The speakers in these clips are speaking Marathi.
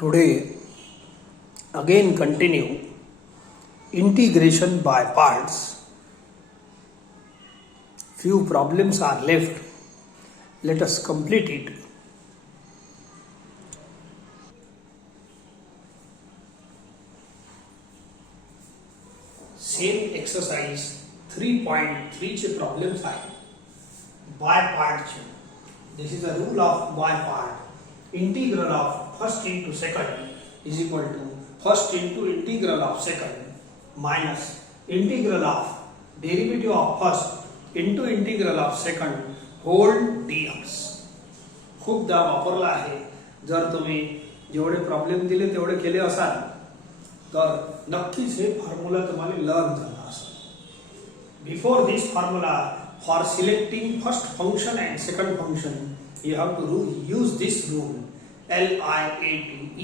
Today, again continue integration by parts. Few problems are left. Let us complete it. Same exercise 3.3 चे problems आहे by part चे. This is a rule of by part. Integral of first into second is equal to first into integral of second minus integral of derivative of first into integral of second whole dx. खूपदा वापरला आहे. जर तुम्ही जेवढे प्रॉब्लेम दिले तेवढे केले असाल तर नक्कीच हे फॉर्म्युला तुम्हाला लर्न झाला असेल. Before this formula for selecting first function and second function you have to use this rule LIATE.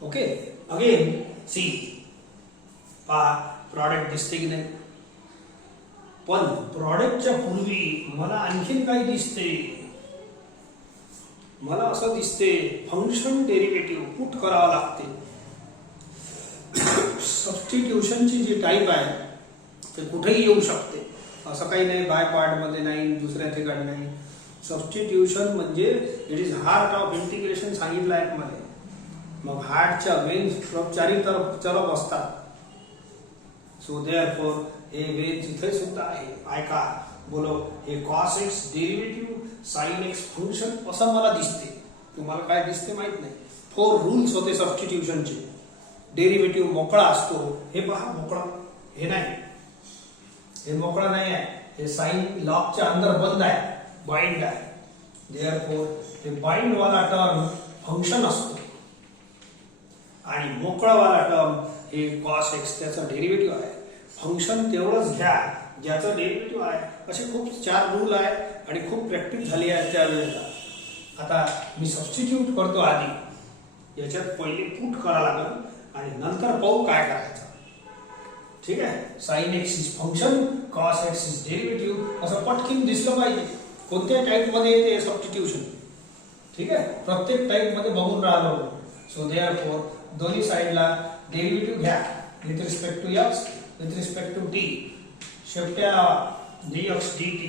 Okay, again see product दिसते की नाही. पण प्रॉडक्टच्या पूर्वी मला आणखीन काय दिसते. मला असं दिसते फंक्शन डेरिव्हेटिव्ह पुट करावं लागते. सबस्टिट्यूशनची जी टाईप आहे ते कुठेही येऊ शकते. असं काही नाही बाय पार्ट मध्ये नाही दुसऱ्या ठिकाणी नाही. सबस्टिट्यूशन म्हणजे it is heart of integration सांगितलं आहे मला. मग हार्टच्या वेन्स चारी तरफ असतात. सो देअरफॉर हे वेन्स इथे सुद्धा आहे. ऐका बोलो हे cos x derivative sine x function असं मला दिसते. तुम्हाला काय दिसते माहित नाही. 4 रूल्स होते सबस्टिट्यूशनचे. डेरिव्हेटिव्ह मोकळा असतो. हे पहा मोकळा हे नाही. हे मोकळा नाही आहे. हे साइन लॉकच्या अंदर बंद आहे. बाइंड आहे. देअरफॉर हे बाइंड वाला टर्म फंक्शन असतो आणि मोकळा वाला टर्म हे कॉस एक्स त्याचा डेरिव्हेटिव्ह आहे. फंक्शन तेवढंच घ्या ज्याचं डेरिव्हेटिव्ह आहे. असे खूप 4 रूल आहे आणि खूप प्रॅक्टिस झाली आहे त्यावेळेला. आता मी सबस्टिट्यूट करतो. आधी याच्यात पहिले पुट करा लागेल आणि नंतर पाहू काय करायचं. ठीक आहे. Sine x is function cos X is derivative असं पटकीन दिसलं पाहिजे. कोणत्या टाईप मध्ये येते सबस्टिट्यूशन. ठीक आहे. प्रत्येक टाईप मध्ये बघून राहिलो. सो देअरफॉर दोन्ही साइडला डेरिव्हेटिव्ह घ्या with respect to x with respect to T. शेवट्या dx dt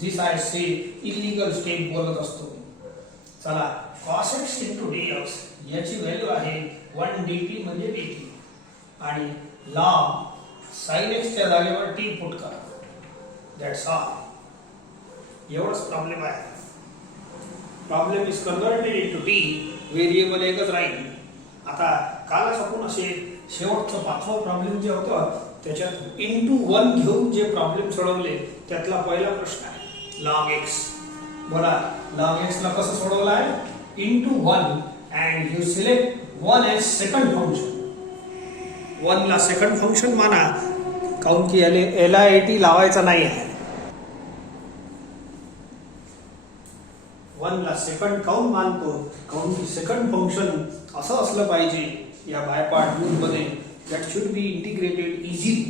this I say illegal step बोलत असतो. चला cos x into dx याची व्हॅल्यू आहे 1 dt म्हणजे dt आणि log sin x च्या जागेवर t पुट करा. That's all. एवढंच प्रॉब्लेम आहे. Problem is converted into T. Variable एकच राहील. आता कालच आपण असे शेवटचं 5वा प्रॉब्लेम जे होतं त्याच्यात इंटू 1 घेऊन जे प्रॉब्लेम सोडवले त्यातला पहिला प्रश्न आहे लॉग एक्स. बोला लॉग एक्स ला कसं सोडवलं आहे. Into 1 and you select 1 as second function. 1 ला सेकंड फंक्शन माना काऊन की LIAT लावायचा नाही आहे. 1 ला सेकंड काऊन मानतो काऊन की सेकंड फंक्शन असं असलं पाहिजे या बाय पार्ट रूल मध्ये that should be integrated easily.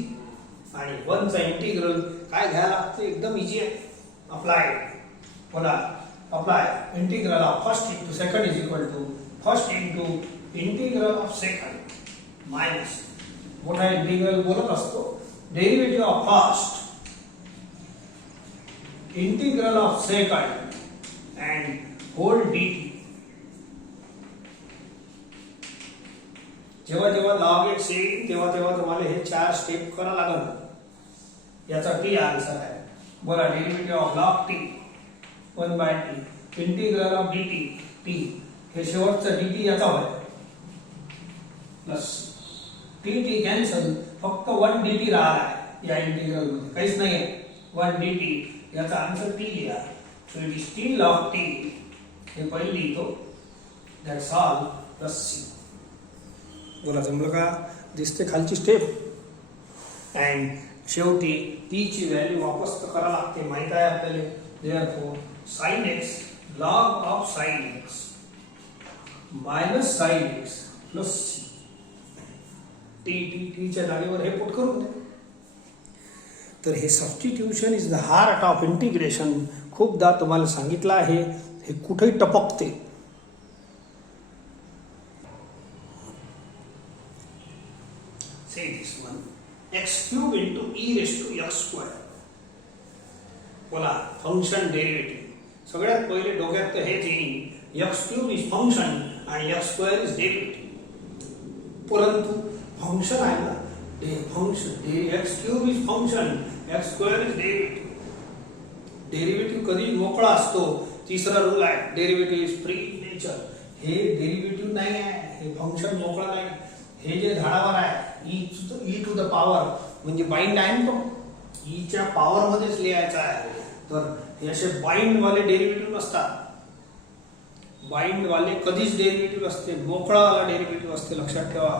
आणि 1 चा इंटिग्रल काय घ्यायला लागतं एकदम इझी आहे. अप्लाय बोला apply integral of first into second is equal to first into integral of second minus मोठा इंटिग्रल बोलत असतो derivative of first integral of second and whole dt. जेव्हा जेव्हा log x येईल तेव्हा तेव्हा तुम्हाला हे 4 स्टेप करा लागेल. याचा t आन्सर आहे. बोला derivative of log t 1 by t integral of dt t हे शेवटचं dt याचा होय प्लस t कॅन्सल फक्त 1 dt राहिला या इंटिग्रल मध्ये काहीच नाही आहे. 1 dt याचा आन्सर t लिहा. So it is t log t. हे पहिले लिहितो. That's all plus c. बोला जमलं का. दिसते खालची स्टेप. अँड शेवटी t ची व्हॅल्यू वापस करा लागते माहित आहे आपल्याला. Therefore sin x log of sin x minus sin x plus c. t च्या जागेवर हे पुट करून दे. तर हे substitution is the heart of integration. खूपदा तुम्हाला सांगितलं आहे हे कुठेही टपकते. x³ इंटू e⁻⁴ बोला फंक्शन डेरिव्हेटिव्ह सगळ्यात पहिले डोक्यात तर हेच येईल x³ इज फंक्शन आणि x² इज डेरिव्हेटिव्ह परंतु फंक्शन आहे ना function x³ is function x² is derivative derivative कधी मोकळा असतो तिसरा रूल आहे डेरिव्हेटिव्ह इज फ्री नेचर हे डेरिव्हेटिव्ह नाही आहे हे फंक्शन मोकळा नाही हे जे झाडावर आहे ई टू द पॉवर म्हणजे बाइंड आहे ना तो ईच्या पॉवर मध्येच लिहायचा आहे तर हे असे बाइंड वाले डेरिव्हेटिव्ह नसतात बाइंड वाले कधीच डेरिव्हेटिव्ह असते मोकळा वाला डेरिव्हेटिव्ह असते लक्षात ठेवा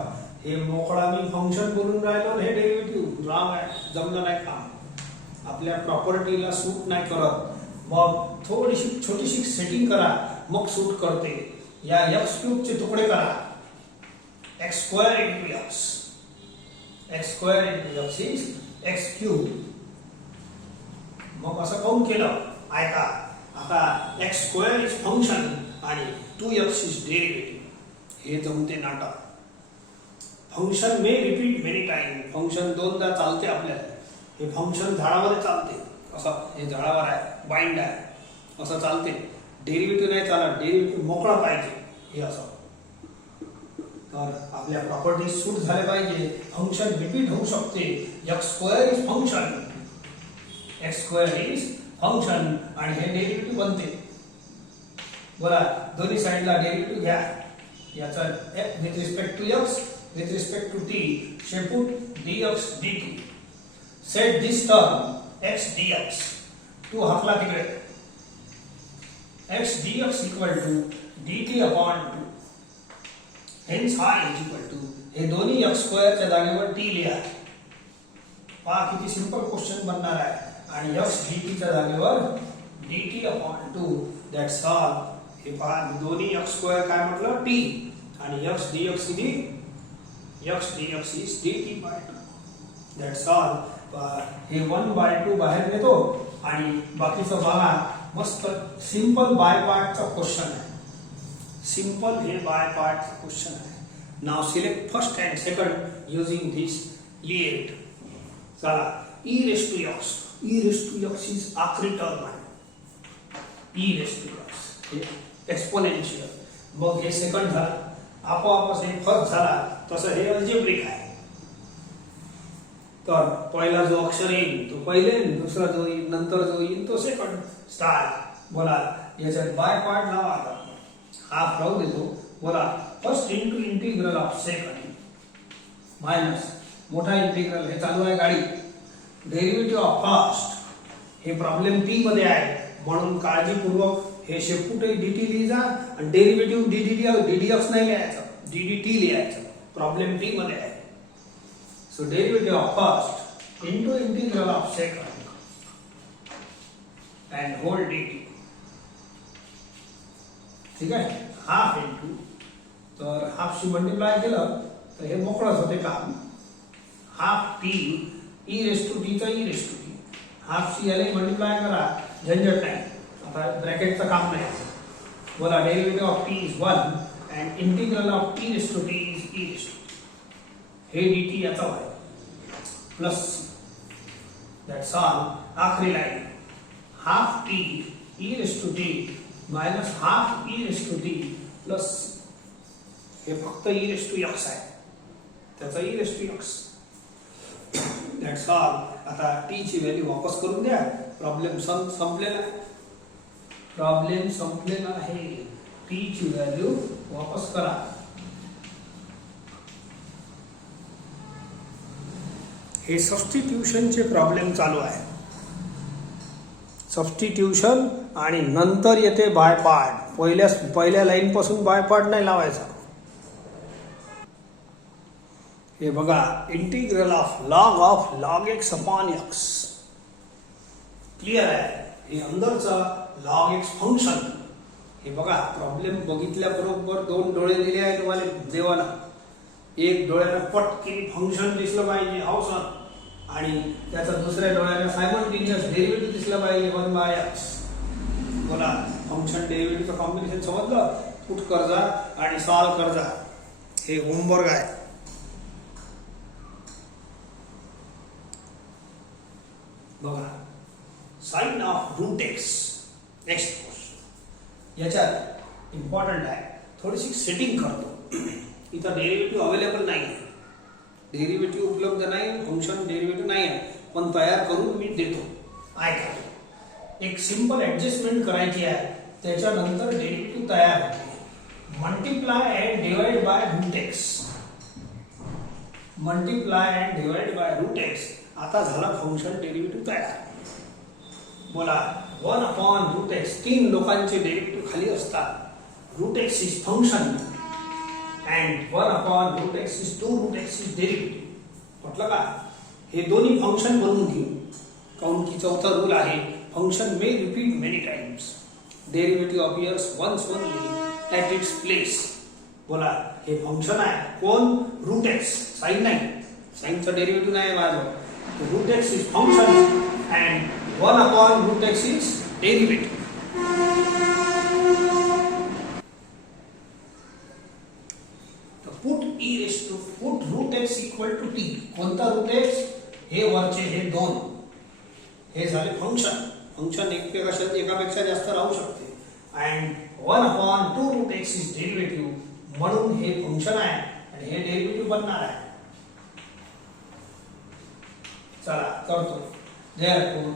हे मोकळा मी फंक्शन बोलून राहिलो हे डेरिव्हेटिव्ह रॉंग आहे जमलं नाही काम आपल्या प्रॉपर्टीला सूट नाही करत मग थोडीशी छोटीशी सेटिंग करा मग सूट करते या x³ चे तुकडे करा x² into x x² into x is x³ मग असं काऊन केलं ऐका आता x² इज फंक्शन आणि 2x इज डेरिव्हेटिव्ह हे जमते नाटक function may repeat many time function दोनदा चालते आपल्याला हे फंक्शन झाडावर चालते असं हे झाडावर आहे बाइंड आहे असं चालते डेरिव्हेटिव्ह नाही चालत डेरिव्हेटिव्ह मोकळा पाहिजे हे असं तर आपल्या प्रॉपर्टी सूट झाले पाहिजे फंक्शन रिपीट होऊ शकते x² is function x² is function आणि हे डेरिव्हेटिव्ह बनते बोला दोन्ही साइडला डेरिव्हेटिव्ह घ्या याचा with respect to x with respect to t shall put dx dt set this term x dx to हाकला तिकडे x dx equal to dt upon 2 hence r is equal to हे दोन्ही x² च्या जागेवर t लिहा पहा किती सिंपल क्वेश्चन बनणार आहे आणि x dt च्या जागेवर dt upon 2 that's all हे पहा दोन्ही x² काय म्हटलं t आणि x dx किती x dx is dt by 2 that's all हे 1 by 2 बाहेर नेतो आणि बाकीचं बघा मस्त सिंपल बाय पार्टचा क्वेश्चन आहे सिंपल हे बाय पार्टचा क्वेश्चन आहे now select first and second using this LIATE चला e⁻⁴ इज आखरी टर्म आहे e⁻⁴ एक्सपोनेन्शियल मग हे सेकंड झालं आपोआपच हे फर्स्ट झाला तसं हे अल्जेब्रिक आहे तर पहिला जो अक्षर येईल तो पहिले दुसरा जो येईल नंतर जो येईल तो सेकंड स्टार्ट बोला याच्यात बाय पार्ट लावा आता हाफ राहू देतो बोला first into integral of second minus मोठा इंटिग्रल हे चालू आहे गाडी डेरिव्हेटिव्ह ऑफ फर्स्ट हे प्रॉब्लेम टी मध्ये आहे म्हणून काळजीपूर्वक हे शेपूटे dt लिहिजा आणि डेरिव्हेटिव्ह ddx नाही लिहायचं ddt लिहायचं प्रॉब्लेम टी मध्ये आहे so derivative of first into integral of second and whole dt ठीक आहे हाफ इंटू तर हाफशी मल्टिप्लाय केलं तर हे मोकळंच होते काम हाफ टी e⁻t चा e⁻t हाफशी याला मल्टिप्लाय करा झंझट नाही आता ब्रॅकेटचं काम नाही बोला derivative of t is 1 and integral of t raised to t is e raised to t हे dt याचा आहे प्लस that's all आखरी line half t e raised to t minus half e raised to t plus हे फक्त e raised to x आहे त्याचा e raised to x that's all आता t ची व्हॅल्यू वापस करून द्या प्रॉब्लेम संपलेला आहे प्रॉब्लेम संपलेला आहे t ची व्हॅल्यू वापस करा हे सबस्टिट्यूशन चे प्रॉब्लेम चालू आहे सबस्टिट्यूशन आणि नंतर येते बाय पार्ट पहिल्या लाइन पासून बाय पार्ट नाही लावायचा हे बघा integral of log x upon x clear आहे हे अंदरचा log x फंक्शन हे बघा प्रॉब्लेम बघितल्या बरोबर दोन डोळे दिले आहेत तुम्हाला देवाला एक डोळ्याला पटकन फंक्शन दिसलं पाहिजे हाऊसन आणि त्याचा दुसऱ्या डोळ्याला सायमल्टेनियस डेरिव्हेटिव्ह दिसला पाहिजे 1 by x बोला फंक्शन डेरिव्हेटिव्हचं कॉम्बिनेशन समजलं पुट करजा आणि सॉल्व करजा हे होमवर्क आहे बघा sine of root x. Next question याच्यात इम्पॉर्टंट आहे, थोडीशी सेटिंग करतो. इथं डेरिव्हेटिव्ह अवेलेबल नाही आहे, डेरिव्हेटिव्ह उपलब्ध नाही, फंक्शन डेरिव्हेटिव्ह नाही आहे, पण तयार करून मी देतो. ऐका, एक सिंपल ऍडजस्टमेंट करायची आहे, त्याच्यानंतर डेरिव्हेटिव्ह तयार होते. Multiply and divide by root x. Multiply and divide by root x. आता झाला फंक्शन डेरिव्हेटिव्ह तयार. बोला 1 अपॉन रूट एक्स. 3 लोकांचे डेरिव्हेटिव्ह खाली असतात. Root x is function and 1 upon root x is 2 root x is derivative. म्हटलं का? हे दोन्ही फंक्शन बनवून घेऊ, काऊन की चौथा रूल आहे, function may repeat many times. Derivative appears once only at its place. बोला हे फंक्शन आहे, कोण? Route x. साइन नाही, साइनचं डेरिव्हेटिव्ह नाही माझं. Root x is function and 1 upon root x is derivative. Put root x equal to t. कोणता रूट एक्स? हे वरचे हे दोन, हे झाले फंक्शन. फंक्शन एकापेक्षा जास्त राहू शकते. And 1 upon 2 root x is derivative. म्हणून हे फंक्शन आहे आणि हे डेरिव्हेटिव्ह बनणार आहे. चला करतो. therefore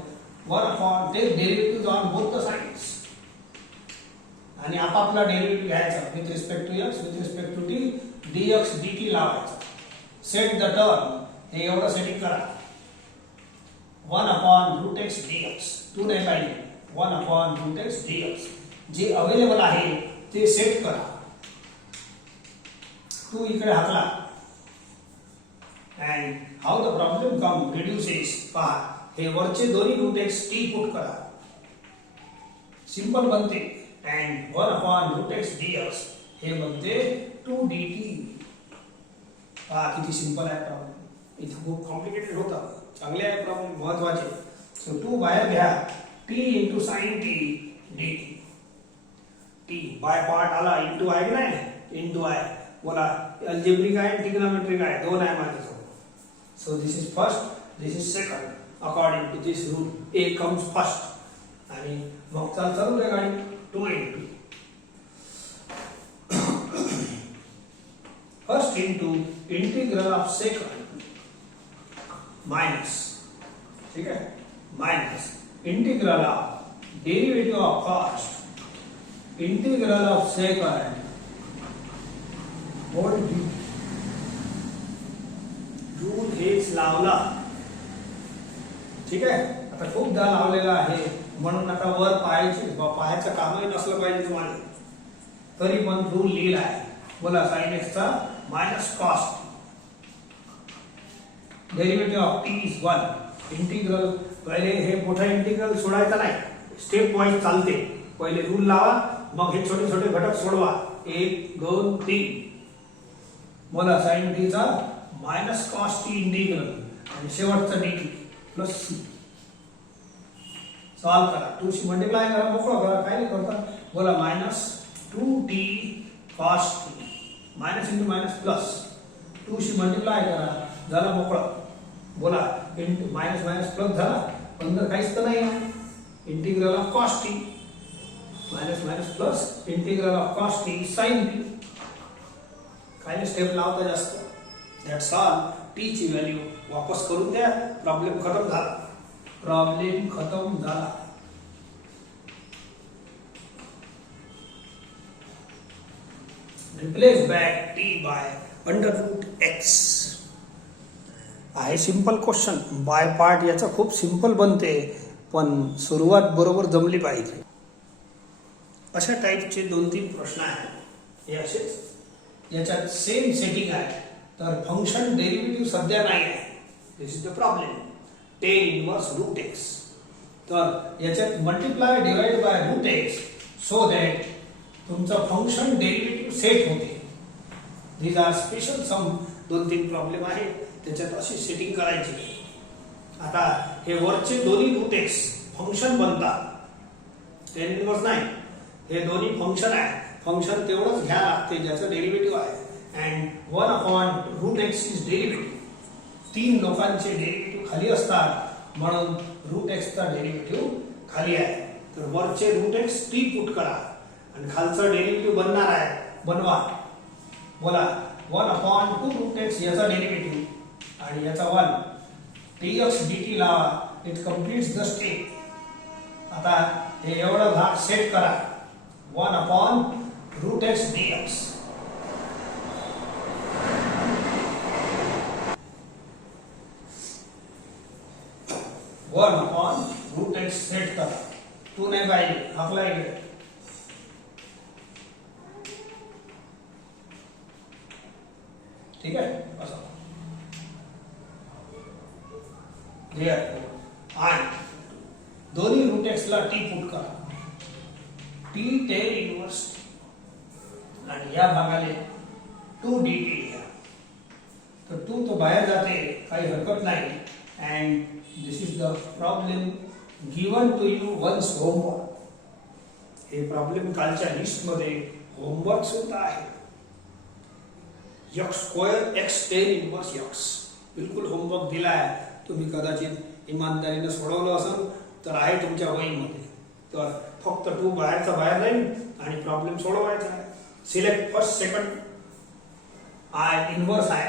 1 upon take derivative on both the sides. आणि आपापला डेरिव्हेटिव्ह घ्यायचा with respect to x, with respect to t. dx dt लावायचा. Set the term. हे एवढं सेटिंग करा. 1 अपॉन रूट एक्स dx. 2 नाही पाहिजे. 1 अपॉन रूट एक्स dx. जे अवेलेबल आहे ते सेट करा. 2 इकडे हाकला. And how the problem come reduces. पहा हे वरचे दोन्ही रूट एक्स टी पुट करा. सिंपल बनते. And 1 upon root X dx हे बनते 2 dt. पहा किती सिंपल आहे प्रॉब्लेम. इथे खूप कॉम्प्लिकेटेड होता. चांगले आहे प्रॉब्लेम, महत्वाचे. सो 2 बाहेर घ्या. t into sine T dt. T by part आला, इंटू आहे की नाही? इंटू आहे. बोला अल्जेब्रिक आहे, ट्रिग्नोमेट्रिक आहे, दोन आहे माझ्याजवळ. So this is first, this is second. According to this rule A comes first. आणि मग चालू दे गाडी. 2 into first into integral of second minus, ठीक है, minus integral of derivative of first integral of second whole d. Rule हेच लावला, ठीक आहे. आता खूपदा लावलेला आहे, म्हणून आता वर पाहायचं कामही नसलं पाहिजे तुम्हाला, तरी पण रूल लिहिला आहे. बोला साइन एक्स चा minus cos derivative of T is 1. Integral पहिले हे मोठा इंटीग्रल सोडायचा नाही, स्टेप वाईज चालते. पहिले रूल लावा, मग हे छोटे छोटे घटक सोडवा. 1 2 3. बोला साइन टी चा माइनस कॉस टी इंटीग्रल आणि शेवटचा dt प्लस सी. सॉल्व करा. 2 शी मल्टिप्लाय करा, मोकळं करा. काय करता? बोला minus 2t cos t. Minus into minus plus. 2 शी मल्टिप्लाय करा, झाला मोकळं. बोला इंटू माइनस माइनस प्लस झाला. पण काहीच तर नाही. Integral of cos t minus minus plus integral of cos t sin t. काही स्टेप लावता जास्त. That's all. टी ची व्हॅल्यू वापस करून द्या. प्रॉब्लेम खतम झाला. प्रॉब्लेम खतम झाला. Replace back t by under root x. आहे सिंपल क्वेश्चन. बाय पार्ट याचं खूप सिंपल बनते, पण सुरुवात बरोबर जमली पाहिजे. अशा टाईपचे 2-3 प्रश्न आहेत. हे असेच. याच्यात सेम सेटिंग आहे, तर फंक्शन डेरिव्हेटिव्ह सध्या नाही आहे. This is the problem. Tan inverse root X. तर याच्यात multiply divide by root X so that तुमचं फंक्शन डेरिव्हेटिव्ह सेट होते. These are special sum 2-3 problem आहे, त्याच्यात अशी सेटिंग करायची. आता हे वरचे दोन्ही रूट एक्स फंक्शन बनतात. टेन इनवर्स नाही, हे दोन्ही फंक्शन आहे. फंक्शन तेवढंच घ्या लागते ज्याचं डेरिव्हेटिव्ह आहे. And 1 upon root x is derivative. 3 लोकांचे डेरिव्हेटिव्ह खाली असतात, म्हणून रूट एक्सचा डेरिव्हेटिव्ह खाली आहे, तर वरचे रूट एक्स टी पुट करा आणि खालचं डेरिव्हेटिव्ह बनणार आहे, बनवा. बोला 1/2 रूट एक्स याचा डेरिव्हेटिव्ह आणि याचा 1 dx dt लावा. It completes the step. आता हे एवढा भाग सेट करा 1/रूट X dx. Root X set करा. तू नाही पाहिजे आपला इकडे. ठीक आहे असं आणि दोन्ही रूट एक्स ला टी पुट करा. टी टेन इनवर्स आणि या भागाले 2 dt घ्या. तर 2 तो बाहेर जाते, काही हरकत नाही. And this is the problem given to you once homework. हे प्रॉब्लेम कालच्या लिस्ट मध्ये होमवर्क सुद्धा आहे. x square x tan inverse x बिलकुल होमवर्क दिला आहे. तुम्ही कदाचित इमानदारीने सोडवलं असेल तर आहे तुमच्या वहीमध्ये. तर फक्त 2 बाहेरचा बाहेर राहील आणि प्रॉब्लेम सोडवायचा आहे. Select first second I inverse आहे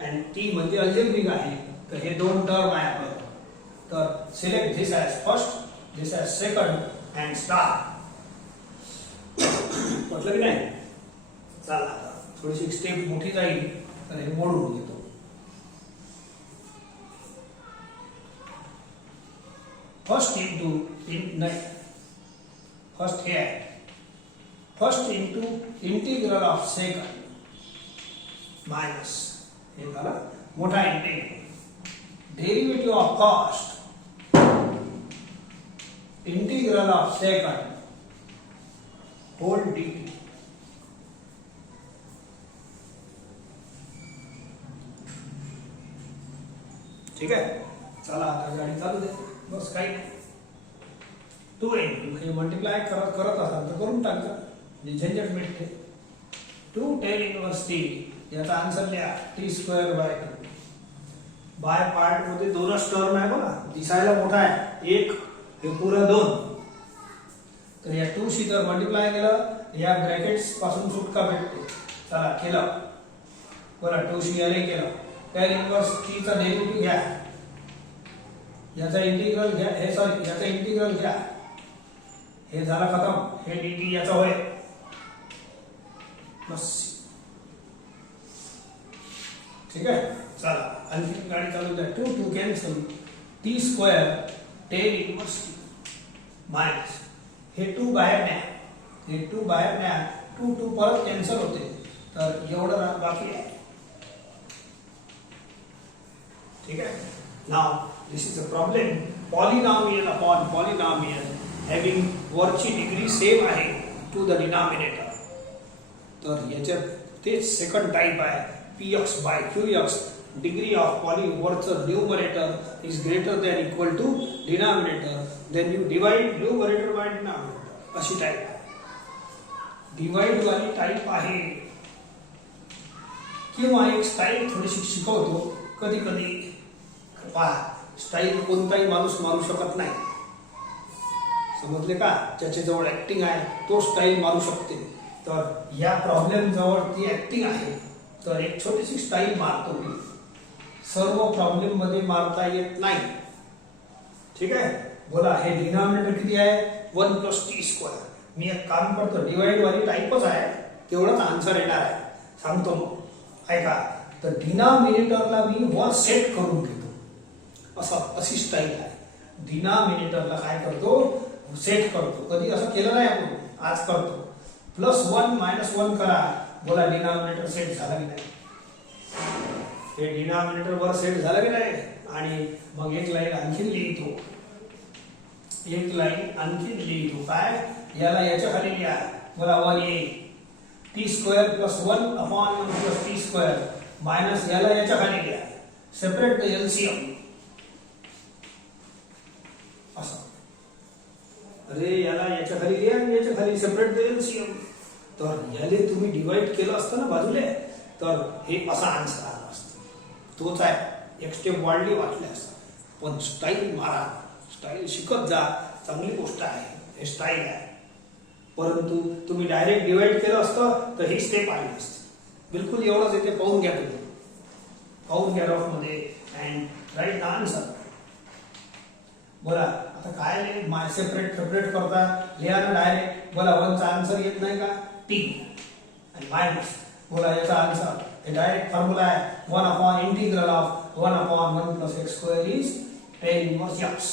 आणि टी म्हणजे अल्जेब्रिक आहे, तर हे 2 टर्म आहे. तर select this as first, this as second and start. म्हटलं की नाही. चला आता थोडीशी स्टेप मोठी जाईल तर हे मोडून घेतो. फर्स्ट हे आहे first into integral of second minus हे झालं मोठा integral. Derivative of cost integral of second whole dt. ठीक आहे. चला आता गाडी चालू दे. बस काही 2 हे मल्टिप्लाय करत असाल तर करून टाका, म्हणजे झंझट मिळते. 2 टेन इनवर्स टी याचा आन्सर लिहा t²/2. बाय पार्ट मध्ये 2च टर्म आहे बघा, दिसायला मोठा आहे. 1 हे पुरं 2. तर या 2 शी जर मल्टिप्लाय केलं या ब्रॅकेट्स पासून सुटका भेटते. चला केलं. बरं 2 शी याला केलं. टेन इनवर्स टी चा डेरिव्हेटिव्ह घ्या, याचा इंटिग्रल घ्या, हे सॉरी याचा इंटिग्रल घ्या. हे झाला खतम. हे dt याचा होय. बस ठीक आहे. चला आणखी गाडी चालू द्या. 2 cancel. t² tan inverse T minus हे 2 बाहेर न्या, हे 2 बाहेर न्या. 2 परत कॅन्सल होते, तर एवढं बाकी आहे. ठीक आहे. Now this is a problem polynomial upon polynomial having वरची डिग्री सेम आहे टू द डिनॉमिनेटर. तर याच्यात तेच सेकंड टाइप आहे px/qx. डिग्री ऑफ पॉली वरचं numerator is greater than equal to denominator, then you divide numerator by denominator. अशी टाइप आहे. डिवाइड वाली टाइप आहे. किंवा एक स्टाईल थोडीशी शिकवतो. कधी कधी पहा, स्टाईल कोणताही माणूस मारू शकत नाही. समजले का? ज्याच्या जवळ ऍक्टिंग आहे तो स्टाईल मारू शकते. तर या प्रॉब्लेम जवळ ती ऍक्टिंग आहे, तर एक छोटीशी स्टाईल मारतो मी. सर्व प्रॉब्लेम मध्ये मारता येत नाही. ठीक आहे. बोला हे डिनॉमिनेटर किती आहे? 1 + t². मी एक काम करतो, डिवाइड वाली टाइपच आहे, तेवढंच आन्सर येणार आहे. सांगतो मग ऐका. तर डिनॉमिनेटरला मी वर सेट करून घेतो. अशी स्टाईल आहे. डिनॉमिनेटरला काय करतो? सेट करतो. कधी असं केलं नाही आपण, आज करतो. +1 - 1 करा. बोला डिनॉमिनेटर सेट झाला की नाही? हे डिनॉमिनेटर वर सेट झालं की नाही? आणि मग एक लाईन आणखीन लिहितो. काय? याला याच्या खाली लिहा. बोला 1 येईल. t² + 1/1 + t² मायनस याला याच्या खाली लिहा. Separate the LCM. असं. अरे याला याच्या खाली लिहा आणि याच्या खाली सेपरेट द एलसीएम. तर याले तुम्ही डिवाइड केलं असतं ना बाजूला, तर हे असा आन्सर आला असतं. तोच आहे. एक स्टेप वाढली वाटल्यास पण स्टाईल मारा, स्टाईल शिकत जा, चांगली गोष्ट आहे, हे स्टाईल आहे. परंतु तुम्ही डायरेक्ट डिवाइड केलं असतं तर ही स्टेप आली असते. बिलकुल एवढंच येते, पाहून घ्या तुम्ही, पाहून घ्या रफ मध्ये अँड राईट द आन्सर. बोला आता काय सेपरेट करता, लिहा ना डायरेक्ट. बोला 1 चा आन्सर येत नाही का, टी आणि मायनस. बोला याचा आन्सर हे डायरेक्ट फॉर्म्युला आहे, 1 upon integral of 1 upon 1 plus x square is tan inverse x.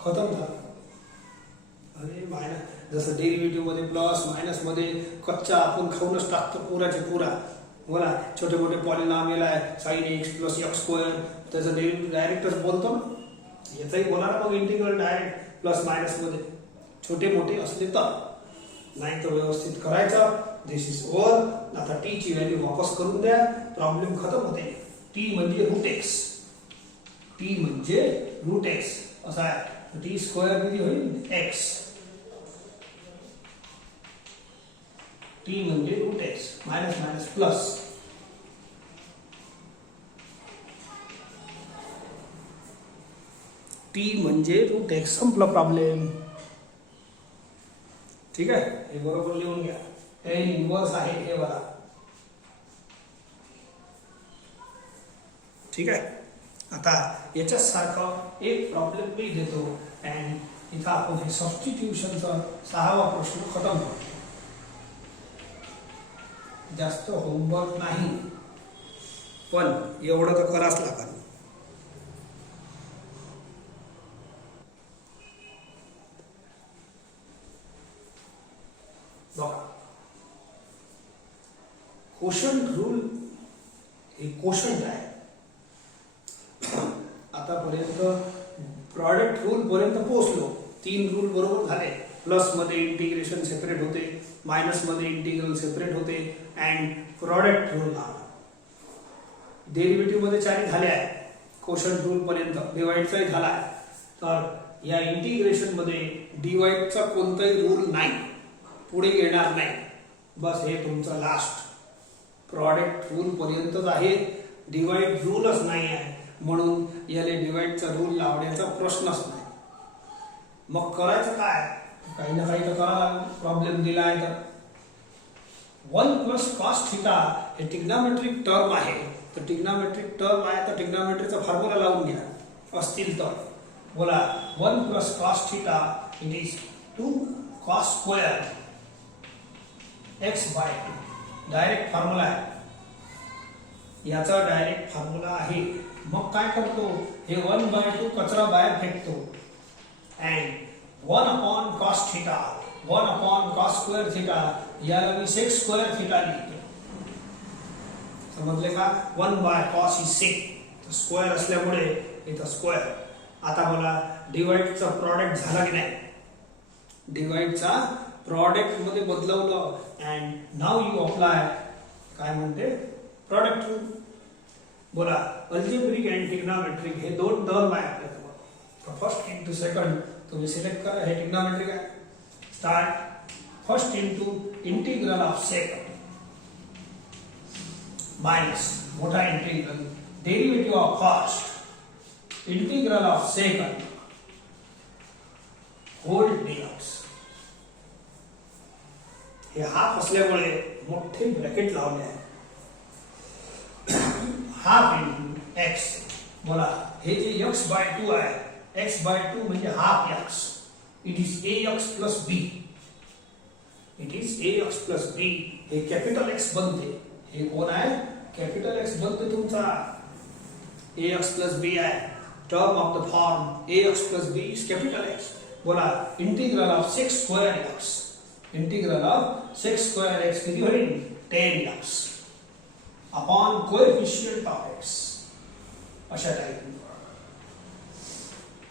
खतम झालं. अरे मायनस, जसं डेरिव्हेटिव्ह मध्ये प्लस मायनस मध्ये कच्चा आपण खाऊनच टाकतो पुराचे पुरा. बोला छोटे मोठे पॉलिनॉमियल आहे, sine x plus x square, त्याचं डेरिव्हेटिव्ह डायरेक्टच बोलतो ना. याचाही बोला ना मग इंटिग्रल डायरेक्ट प्लस मायनस मध्ये, छोटे मोठे असले तर. नाही तर व्यवस्थित करायचं. This is over. आता टी ची व्हॅल्यू वापस करून द्या, प्रॉब्लेम खतम होते. टी म्हणजे रूट एक्स, टी म्हणजे रूट एक्स असा आहे. टी स्क्वेअर किती होईल, एक्स. टी म्हणजे root x, minus minus plus. T म्हणजे रूट एक्स. संपला प्रॉब्लेम. ठीक आहे, हे बरोबर लिहून घ्या. tan इनवर्स आहे हे बघा. ठीक आहे. आता याच्याच सारखं एक प्रॉब्लेम मी देतो अँड इथं आपण हे सबस्टिट्यूशनचा 6वा प्रश्न खतम करतो. जास्त होमवर्क नाही, पण एवढं तर कराच लागेल. बघा, कोशंट रूल हे कोशंट आहे. आतापर्यंत प्रॉडक्ट रूल पर्यंत पोहोचलो. 3 रूल बरोबर झाले. प्लस मध्ये इंटिग्रेशन सेपरेट होते, मायनस मध्ये इंटिग्रल सेपरेट होते अँड प्रॉडक्ट रूल आला. डेरिव्हेटिव्ह मध्ये 4 झाले आहे. कोशंट रूल पर्यंत डिवाइडचाही झाला आहे. तर या इंटिग्रेशन मध्ये डिवाइडचा कोणताही रूल नाही, पुढे येणार नाही. बस हे तुमचं लास्ट प्रॉडक्ट रूल पर्यंतच आहे. डिवाइड रूलच नाही आहे, म्हणून याला डिवाइडचा रूल लावण्याचा प्रश्नच नाही. मग करायचं काय, काही ना काही तर करा. प्रॉब्लेम दिला आहे तर 1 प्लस कॉस थिटा हे ट्रिग्नॉमेट्रिक टर्म आहे. तर ट्रिग्नॉमेट्रिक टर्म आहे तर ट्रिग्नॉमेट्रीचा फॉर्म्युला लावून घ्या असतील तर. बोला 1 plus cos theta it is 2 cos square x by 2. Direct formula आहे, याचा डायरेक्ट फॉर्म्युला आहे. मग काय करतो, हे 1/2 कचरा बाहेर फेकतो and 1 upon cos theta, 1 upon cos square theta, याला मी सेक स्क्वेअर थिटा लिहितो. समजले का. 1 बाय कॉस इज सेक, तर स्क्वेअर असल्यामुळे इथं स्क्वेअर. आता मला डिवाइडचा प्रॉडक्ट झाला की नाही, डिवाइडचा प्रॉडक्ट मध्ये बदलवलं अँड नाउ यू अप्लाय काय म्हणते, प्रॉडक्ट रूल. बोला अल्जेब्रिक अँड ट्रिग्नॉमेट्रिक हे 2 टर्म आहे आपल्याजवळ. फर्स्ट इंटू सेकंड तुम्ही सिलेक्ट करा. हे ट्रिग्नॉमेट्रिक आहे. Start. First into integral of second minus मोठा integral derivative of first integral of second whole dx. हे हाफ असल्यामुळे मोठे ब्रॅकेट लावले आहे. Half into X. बोला हे जे x/2 आहे, x/2 म्हणजे half X. It is ax plus B. It is ax plus B. हे कॅपिटल एक्स बनते. हे कोण आहे, कॅपिटल एक्स बनते तुमचा. ax प्लस बी आहे. Term of the form ax plus B is capital X. बोला integral of sec square X. Integral of sec square X किती होईल, tan x upon coefficient of X. अशा टाइप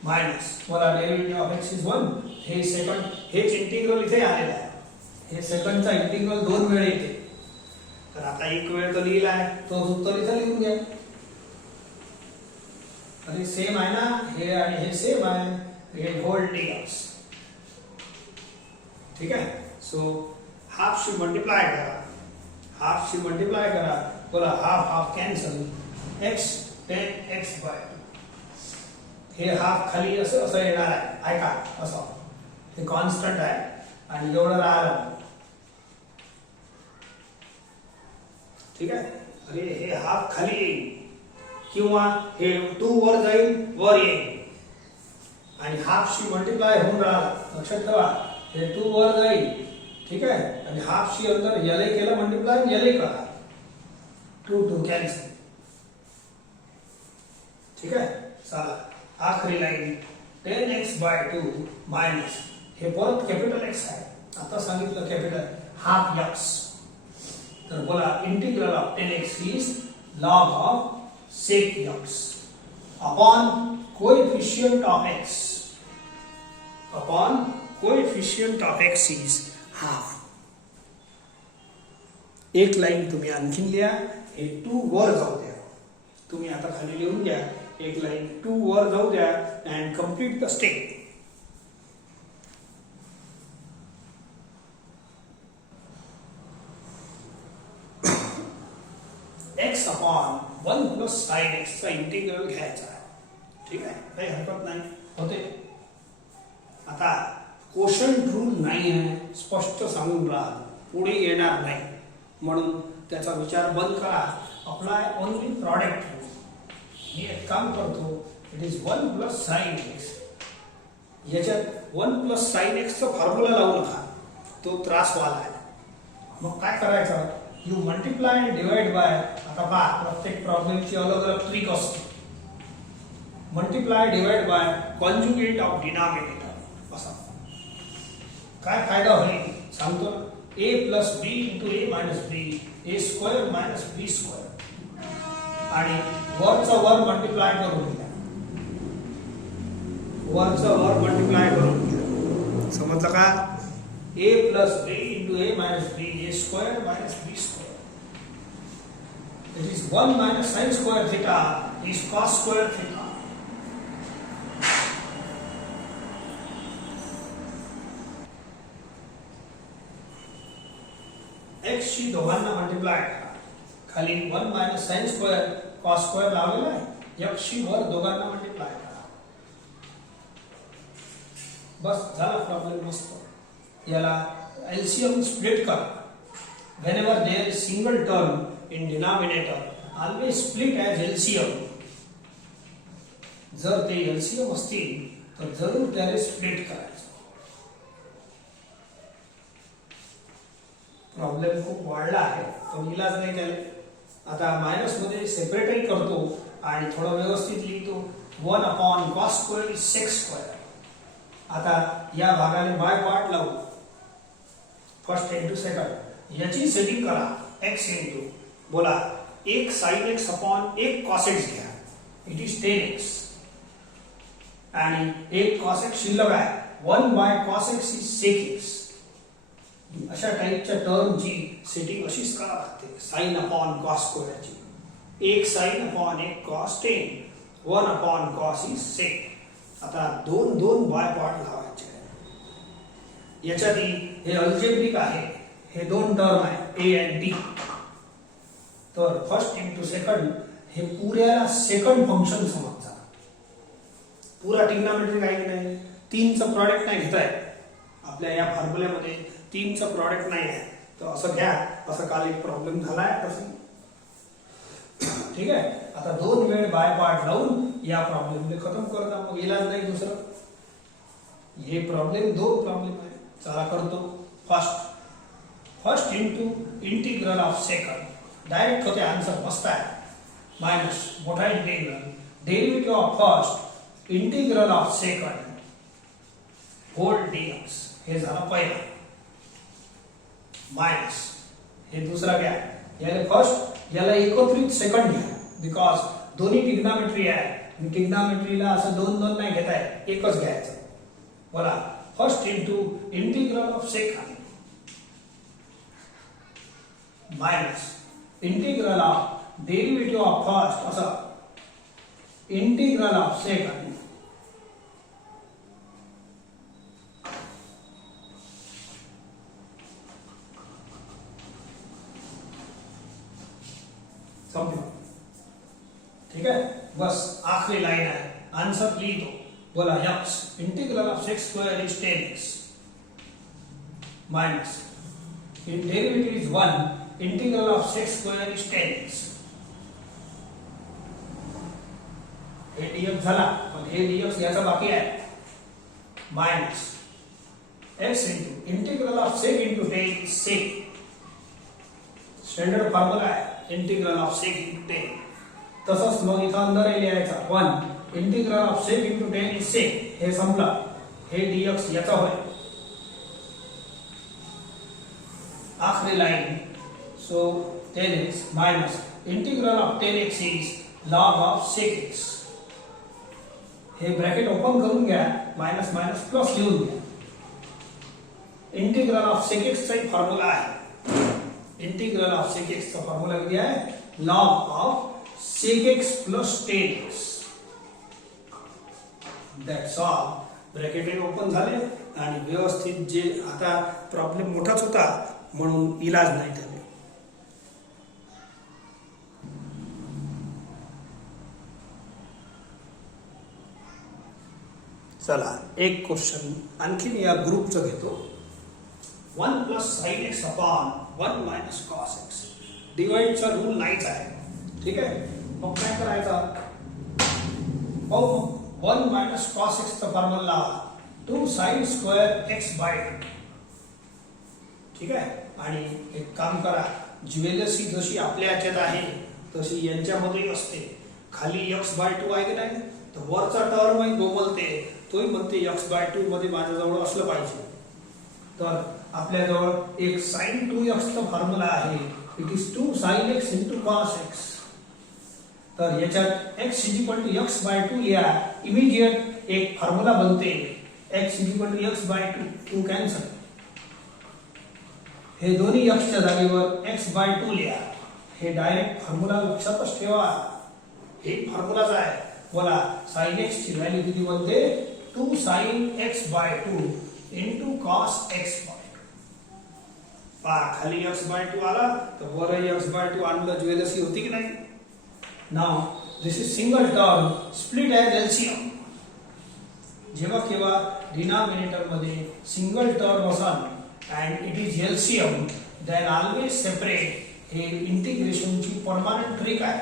मायनस. बोला डेरिव्हेटिव्ह ऑफ एक्स इज 1. हे सेकंड, हेच इंटिग्रल इथे आलेलं आहे. हे सेकंडचा इंटिग्रल 2 वेळ येते. तर आता एक वेळ तर लिहिला आहे, तो उत्तर इथे लिहून घ्या. अरे सेम आहे ना, हे आणि हे सेम आहे. हे होल डीएक्स. ठीक आहे. सो हाफ शी मल्टिप्लाय करा, हाफ शी मल्टिप्लाय करा. बोला half half cancel. X tan x/2 हे हाफ खाली असं असं येणार आहे, ऐका असं, हे कॉन्स्टंट आहे आणि एवढं राहिलं, ठीक आहे. अरे हे हाफ खाली येईल किंवा हे 2 वर जाईल, वर येईल आणि हाफशी मल्टिप्लाय होऊन राहिला, लक्षात ठेवा. हे 2 वर जाईल, ठीक आहे, आणि हाफशी अंतर एल केलं मल्टिप्लाय, एल करा, 2 कॅन्सल, ठीक आहे. चला आखरी लाईन 10x/2 मायनस, हे परत कॅपिटल एक्स आहे, आता सांगितलं कॅपिटल हाफ एक्स, तर बोला integral of 10x is log of sec x upon coefficient of x, upon coefficient of x is half. एक लाईन तुम्ही आणखीन लिहा, हे 2 वर जाऊ द्या, तुम्ही आता खाली लिहून घ्या, एक लाईन 2 वर जाऊ द्या and complete the step. x upon 1 plus sine x चा इंटिग्रल घ्यायचा आहे, ठीक आहे, काही हरकत नाही, होते. आता कोशंट रूल नाही आहे, स्पष्ट सांगून राहा, पुढे येणार नाही, म्हणून त्याचा विचार बंद करा. Apply only product rule. मी एक काम करतो, it is 1 plus sine X, याच्यात 1 प्लस साइन एक्सचा फॉर्म्युला लावू नका, तो त्रासवाला आहे. मग काय करायचं, you multiply and divide by, आता पहा प्रत्येक प्रॉब्लेमची अलग अलग ट्रिक असते. Multiply divide by conjugate of denominator, असा काय फायदा होईल सांगतो ना, a plus b into a minus b, a square minus b square, आणि वरचा वर मल्टिप्लाय करून घ्या, वरचा वर मल्टिप्लाय करून घ्या, समजलं का. a plus b into a minus b, a square minus b square, it is 1 minus sine square theta is cos square theta. x ची दोघांना मल्टिप्लाय करा, खाली 1 minus sine square cos square लावलेला आहे, x ची वर दोघांना मल्टिप्लाय करा, बस झाला प्रॉब्लेम मस्त. याला एलसीएम स्प्लिट करा. whenever there is single term in denominator, always split as LCM. जर ते एलसीएम असतील तर जरूर त्याला स्प्लिट करायचं. प्रॉब्लेम खूप वाढला आहे, पण इलाज नाही त्याला. आता मायनस मध्ये सेपरेटही करतो आणि थोडं व्यवस्थित लिहितो. 1 upon cos square is sec square. आता या भागाने बाय पार्ट लावू, फर्स्ट इंटू सेकंड, याची सेटिंग करा, एक्स इंटू, बोला 1 sine X upon 1 cos X घ्या, इट इज 10x, आणि 1 कॉस एक्स शिल्लक आहे, 1 by cos X is sec X. अशा टाइपच्या टर्मची सेटिंग अशीच करा लागते, साइन अपॉन कॉस स्क्वेअरची. 1 sine upon 1 cos 10, 1 upon cos is sec. आता 2 बाय पार्ट लावायचे. याच्यात हे अल्जेब्रिक आहे, हे 2 टर्म आहे ए आणि डी. तर फर्स्ट इंटू सेकंड, हे पुऱ्याला सेकंड फंक्शन समजचा. पुरा ट्रिग्नोमेट्रिक आहे की नाही, 3चं प्रॉडक्ट नाही घेता येत आपल्या या फॉर्म्युल्यामध्ये, 3चं प्रॉडक्ट नाही आहे, तर असं घ्या. असं काल एक प्रॉब्लेम झालाय तसं, ठीक आहे. आता 2 वेळ बाय पार्ट लावून या प्रॉब्लेमने खतम करता, मग इलाज नाही दुसरं. हे प्रॉब्लेम 2 प्रॉब्लेम आहे. चला करतो. First into integral of second, direct होते आन्सर, मस्त आहे. मायनस मोठा integral, derivative of first integral of second whole dx, हे झालं पहिला. मायनस हे दुसरा घ्या, याला फर्स्ट, याला एकत्रित सेकंड घ्या, बिकॉज दोन्ही ट्रिग्नोमेट्री आहे. ट्रिग्नोमेट्रीला असं 2 नाही घेता येत, एकच घ्यायचं. बोला first into integral of second minus integral of derivative of first, असं इंटिग्रल ऑफ सेकंड समझो. ठीक है, बस आखिरी लाइन है. आन्सर लिहितो. बोला x integral of sec square is 10x minus in derivative is 1 integral of sec square is 10x. हे dx झाला पण हे dx याचा बाकी आहे minus x into integral of sec into 10 is sec. Standard formula आहे इंटिग्रल ऑफ sec इंटू 10. तसंच मग इथं अंदर लिहायचा 1 integral of sec into 10 is sec. हे संपलं. हे dx याचा होय. आखरी line so 10x minus integral of 10x is log of sec x. हे ब्रॅकेट ओपन करून घ्या माइनस माइनस प्लस लिहून घ्या. इंटीग्रल ऑफ sec x चा फॉर्म्युला आहे. इंटीग्रल ऑफ sec x चा फॉर्म्युला किती आहे log of sec x plus 10x. That's all. Bracket open झाले आणि व्यवस्थित जे आता प्रॉब्लेम मोठाच होता म्हणून इलाज नाही त्याला. चला एक क्वेश्चन आणखीन या ग्रुपचं घेतो. 1 plus sine X upon 1 minus cos X. डिवाइडचा रूल नाहीच आहे. ठीक आहे. मग काय करायचं 1 मायनस कॉस एक्सचा formula 2 sine square x by 2. ठीक आहे. आणि एक काम करा ज्वेलर्स ही जशी आपल्या याच्यात आहे तशी यांच्यामध्ये असते. खाली x बाय 2 आहे की नाही तर वरचा टर्म आहे बोमलते तोही म्हणते x बाय 2 मध्ये माझ्याजवळ असलं पाहिजे. तर आपल्याजवळ एक sin 2x चा फॉर्म्युला आहे. It is 2 sin x into cos x. तर याच्यात x x बाय 2 लिहा. इमिडिएट एक फॉर्म्युला बनते x x बाय 2 कॅन्सल. हे दोन्ही x च्या जागेवर x बाय 2 लिहा. हे डायरेक्ट फॉर्म्युला लक्षातच ठेवा. हे फॉर्म्युलाच आहे. बोला sin x ची व्हॅल्यू किती बनते 2 sin x bye 2 into cos x bye 2. पहा खाली x बाय 2 आला तर वर x बाय 2 आणलं ज्वेलर्सी होती की नाही. Now this is single term split as LCM. जेव्हा केव्हा डिनॉमिनेटर मध्ये सिंगल टर्म असेल and it is LCM then always separate. हे इंटिग्रेशन ची परमानेंट ट्रिक आहे.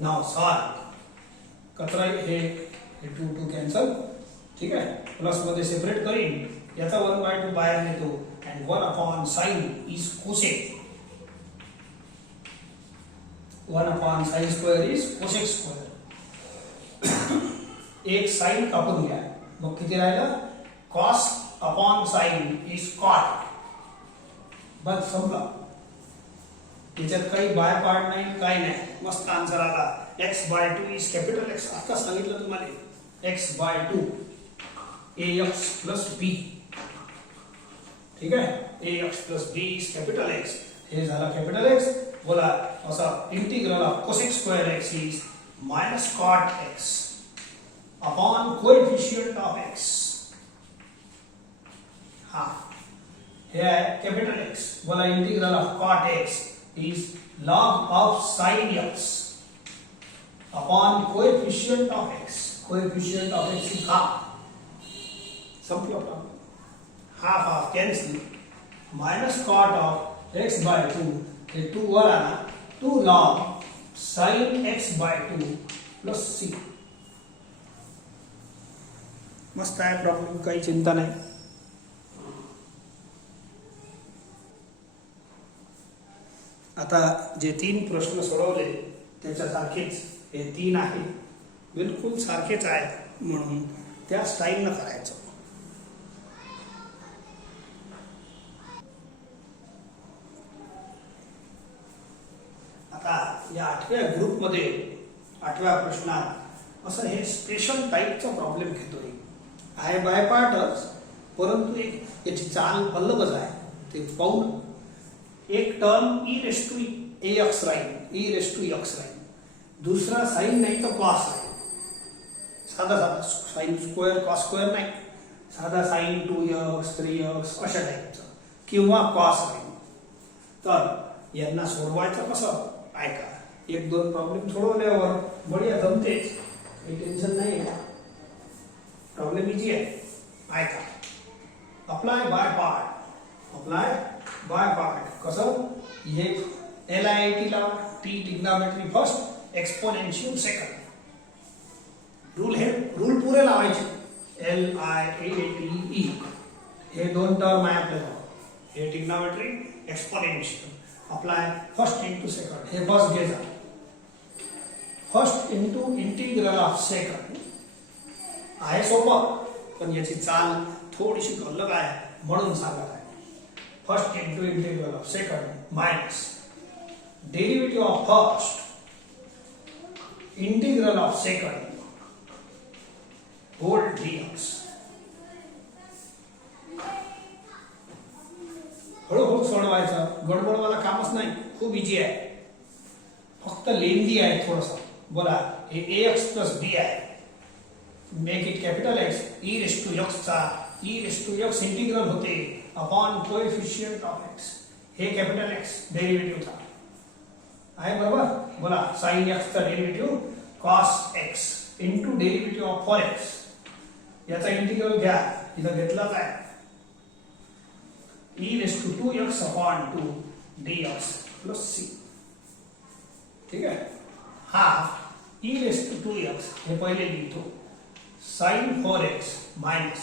Now solve. कचरा हे 2 कॅन्सल. ठीक आहे. प्लस मध्ये सेपरेट करीन याचा 1 बाय 2 बाहेर नेतो and 1 upon sin is cosec. 1 upon sin square is cosec square. एक sin कापून घ्या मग किती राहिलं cos upon sin is cot. बस संपला. याच्यात काही बाय पार्ट नाही काही नाही. मस्त आन्सर आला. x bye 2 is capital X. आता सांगितलं तुम्हाला x bye 2 ax plus b. ठीक आहे. ax plus b is capital X. हे झाला कॅपिटल X. बोला असा integral of cosec square x is minus cot x upon coefficient of x. हाँ हे आहे कॅपिटल X. बोला integral of cot x is log of sin x upon coefficient of x. Coefficient of x is half. संपला problem. Half cancel. Minus cot of x by 2 ये 2 वर आना 2 log sin x by 2 plus c. मस्त आहे प्रॉब्लेम. काही चिंता नाही. आता जे 3 प्रश्न सोडवले त्याच्यासारखेच हे 3 आहे. बिलकुल सारखेच आहेत म्हणून त्या स्टाईलनं करायचं. आता या 8व्या ग्रुपमध्ये 8व्या प्रश्नात असं हे स्पेशल टाईपचा प्रॉब्लेम घेतोय. आहे बाय पार्टच परंतु एक याची चाल पल्लवच आहे ते पाहून. एक term e raise to ax राहील. e रेस टू x राहील. दूसरा साइन नाही तर cos राहील. साधा साधा साइन स्क्वेअर cos स्क्वेअर नाही. साधा साइन 2x 3x अशा टाईपचा किंवा cos राहील. तर यांना सोडवायचं कसं ऐका. एक दोन प्रॉब्लेम सोडवल्यावर बढिया जमतेच, काही टेन्शन नाही. प्रॉब्लेम इजी आहे. ऐका, अप्लाय बाय पार्ट. कसं हे LIAT ला T trigonometry first, exponential second. Rule पुरे लावायचे. LIATE हे दोन टर्म आहे आपल्याला. हे trigonometry, exponential. Apply first into second. हे फर्स्ट घ्यायचा. First into integral of second आहे सोपं, पण याची चाल थोडीशी अलग आहे म्हणून सांगत आहे. First into integral of second minus derivative of first integral of second whole dx. हळूहळू सोडवायचं, गडबडवाला कामच नाही, खूप इजी आहे. फक्त लेंदी आहे थोडस. बोला, हे ax प्लस b आहे. Make it capital X. e raise to x चा e raise to x integral होते अपॉन कोएफिशियंट ऑफ x. हे कॅपिटल X डेरिव्हेटिव्ह था आहे, बरोबर. बोला, sin x चा derivative cos x into derivative of 4x. याचा इंटिग्रल घ्या, इथं घेतलाच आहे. e raise to 2x upon 2 dx plus c. ठीक आहे. हा e रेस टू 2x हे पहिले लिहितो. sin 4x मायनस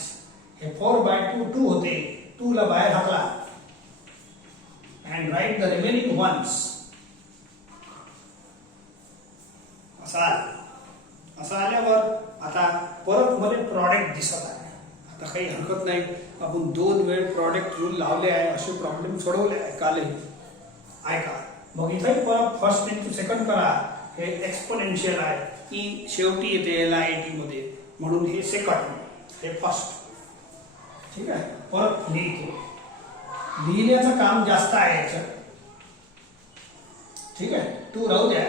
हे 4/2 2 होते, 2 ला बाहेर हाकला. And write the remaining ones. असं आल्यावर आता परत मध्ये प्रॉडक्ट दिसत आहे. आता काही हरकत नाही, आपण 2 वेळ प्रॉडक्ट रूल लावले आहे, असे प्रॉब्लेम सोडवले आहे कालही. ऐका, मग इथे परत फर्स्ट इंटू सेकंड करा. हे एक्सपोनेन्शियल आहे, की शेवटी येते LIAT मध्ये, म्हणून हे सेकंड, हे फर्स्ट. ठीक आहे. परत लिहितो. लिहिण्याचं काम जास्त आहे याच्यात. ठीक आहे. 2 राहू द्या,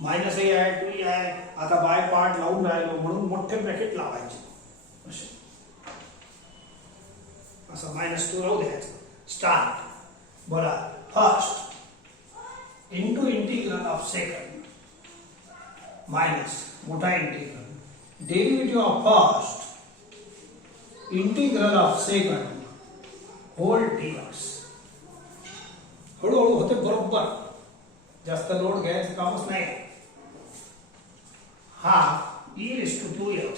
मायनस ए आहे, 2 आहे. आता बाय पार्ट लावून राहिलो म्हणून मोठे ब्रॅकेट लावायचे. असं -2 राहू द्यायचं. स्टार्ट. बोला, first into integral of second minus मोठा integral derivative of first integral of second whole dx. हळूहळू होते बरोबर, जास्त लोड घ्यायचं कामच नाही. हा e raise to 2x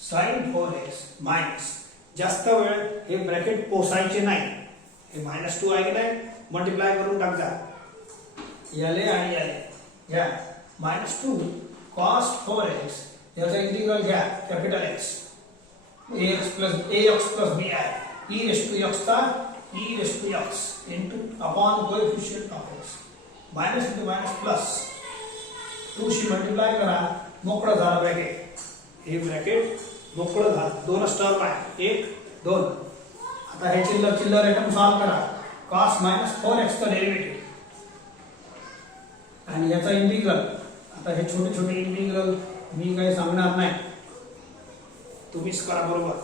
sin 4x minus, जास्त वेळ हे ब्रॅकेट पोसायचे नाही. हे -2 आहे की नाही, मल्टिप्लाय करून टाकजा. याले आणि याले घ्या. -2 cos 4x याचा इंटिग्रल घ्या, capital X. ax plus b आहे. e रेस टू x चा e raise to x into upon coefficient of x. Minus into minus plus 2 शी मल्टिप्लाय करा, मोकळं झालं ब्रॅकेट. हे ब्रॅकेट मोकळं झालं. 2च टर्म आहे, 1 2. आता हे चिल्लर आयटम सॉल्व करा. cos -4x चा डेरिव्हेटिव्ह आणि याचा इंटिग्रल. आता हे छोटे छोटे इंटिग्रल मी काही सांगणार नाही, तुम्हीच करा बरोबर.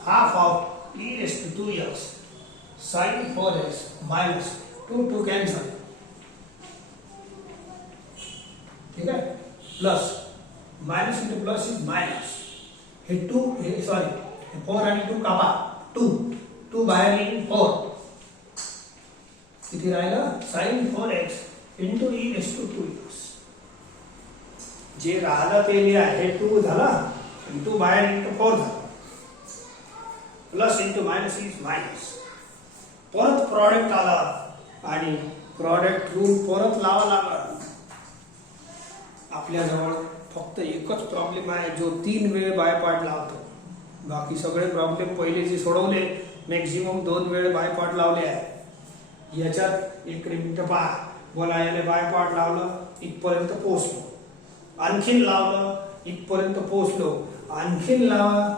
Half of e raise to 2x sin 4x minus 2 cancel. ठीक आहे. Plus minus into plus is minus. हे 2 हे सॉरी 4 आणि 2 कापा. 2 बाहेर येईल 4. किती राहिलं? sin 4x into e raise to 2x. जे राहिलं ते लिहा. हे 2 झाला आणि 2 बाहेर इंटू 4 झाला. Plus into minus is minus. परत प्रॉडक्ट आला आणि प्रॉडक्ट रूल परत लावा लागला. आपल्याजवळ फक्त एकच प्रॉब्लेम आहे जो 3 वेळ बाय पार्ट लावतो. बाकी सगळे प्रॉब्लेम पहिले जे सोडवले मॅक्झिमम 2 वेळ बाय पार्ट लावले आहे. याच्यात एक मिनिट पहा. बोला, याने बाय पार्ट लावलं, इथपर्यंत पोहोचलो. आणखीन लावलं, इथपर्यंत पोहोचलो. आणखीन लावा,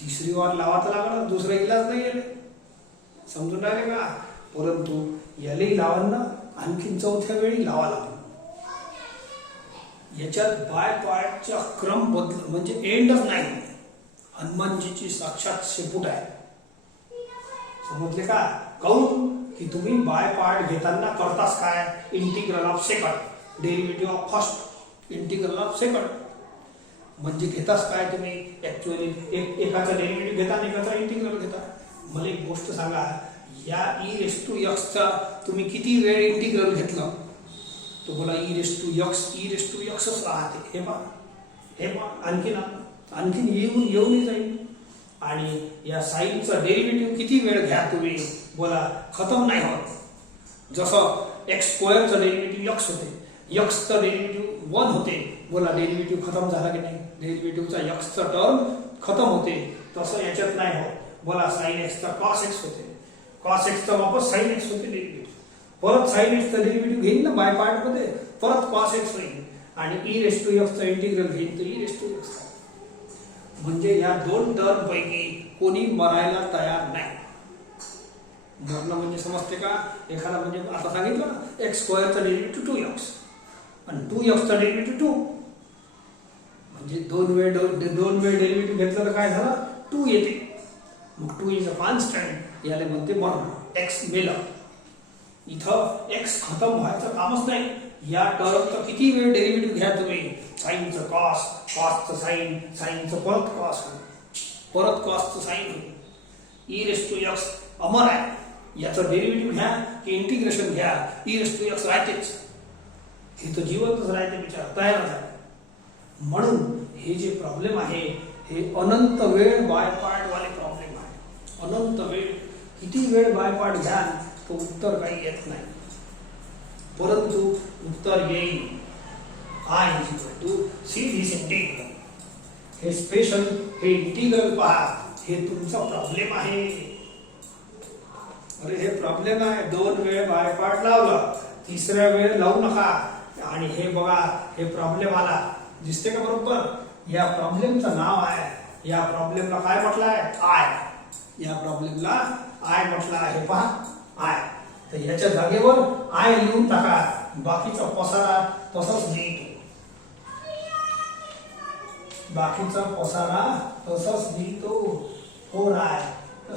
तिसरी वार लावा तर लागणार, दुसरा इलाज नाही याले. समजून राहिले का? परंतु यालाही लावांना आणखीन चौथ्या वेळी लावा लागला. याच्यात बाय पार्टचा क्रम बदल म्हणजे एंडच नाही. हनुमानजीची साक्षात शेपूट आहे. समजले का? काऊन की तुम्ही बाय पार्ट घेताना करताच काय, integral of second, derivative of first, integral of second. म्हणजे घेताच काय तुम्ही ऍक्च्युअली एकाचा डेरिव्हेटिव्ह घेता आणि एकाचा इंटिग्रल घेता. मला एक गोष्ट सांगा, या e⁻x चा तुम्ही किती वेळ इंटिग्रल घेतलं? तो बोला e⁻x राहते. हे पहा आणखीन येऊन जाईल. आणि या साईनचा डेरिव्हेटिव्ह किती वेळ घ्या तुम्ही, बोला खतम नाही होत. जसं x² चा डेरिव्हेटिव्ह x होते, x चा डेरिव्हेटिव्ह 1 होते, बोला डेरिव्हेटिव्ह खतम झाला की नाही? डेरिव्हेटिव्हचा x चा टर्म खतम होते. तसं याच्यात नाही होत. बोला sin x चा cos x होते, cos x चा वापस sin x होते डेरिव्हेटिव्ह. परत sin x चा डेरिव्हेटिव्ह घेईन ना बाय पार्ट मध्ये, परत cos x होईल. आणि e⁻x चा इंटिग्रल घेईन तर e⁻x. म्हणजे या दोन टर्म पैकी कोणी मरायला तयार नाही. मरणं म्हणजे समजते का? एखादा म्हणजे आता सांगितलं ना, x² चा डेरिव्हेटिव्ह 2x आणि 2x चा डेरिव्हेटिव्ह 2. म्हणजे दोन वेळ डेरिव्हेटिव्ह घेतलं तर काय झालं? 2 येते. मग 2 इज अ कॉन्स्टंट, याला म्हणते मरण. x मेलं. इथं x खतम व्हायचं कामच नाही. या टर्मचा किती वेळ डेरिव्हेटिव्ह घ्या तुम्ही, साईनचं कॉस, कॉसचं साईन, साईनचं परत कॉस, परत कॉसचं साईन. e⁻x अमर आहे. याचं डेरिव्हेटिव्ह घ्या की इंटिग्रेशन घ्या, e⁻x राहतेच. हे तर जिवंतच राहते, विचार तयारच आहे. म्हणून हे जे प्रॉब्लेम आहे हे अनंत वेळ बाय पार्ट वाले प्रॉब्लेम आहे. अनंत वेळ, किती वेळ बाय पार्ट घ्या तो उत्तर काही येत नाही. परंतु उत्तर येईल. I see this integral. हे स्पेशल, हे इंटिग्रल पहा, हे तुमचा प्रॉब्लेम आहे. अरे हे प्रॉब्लेम आहे. 2 वेळ बाय पार्ट लावला, 3ऱ्या वेळ लावू नका. आणि हे बघा, हे प्रॉब्लेम आला, दिसते का बरोबर? या प्रॉब्लेमचं नाव आहे, या प्रॉब्लेमला काय म्हटलं आहे? आय. या प्रॉब्लेमला आय म्हटलं आहे. पहा आय. तर याच्या जागेवर आय लिहून टाका, बाकीचा पसारा तसंच लिहितो. बाकीचा पसारा तसंच लिहितो. 4i + c.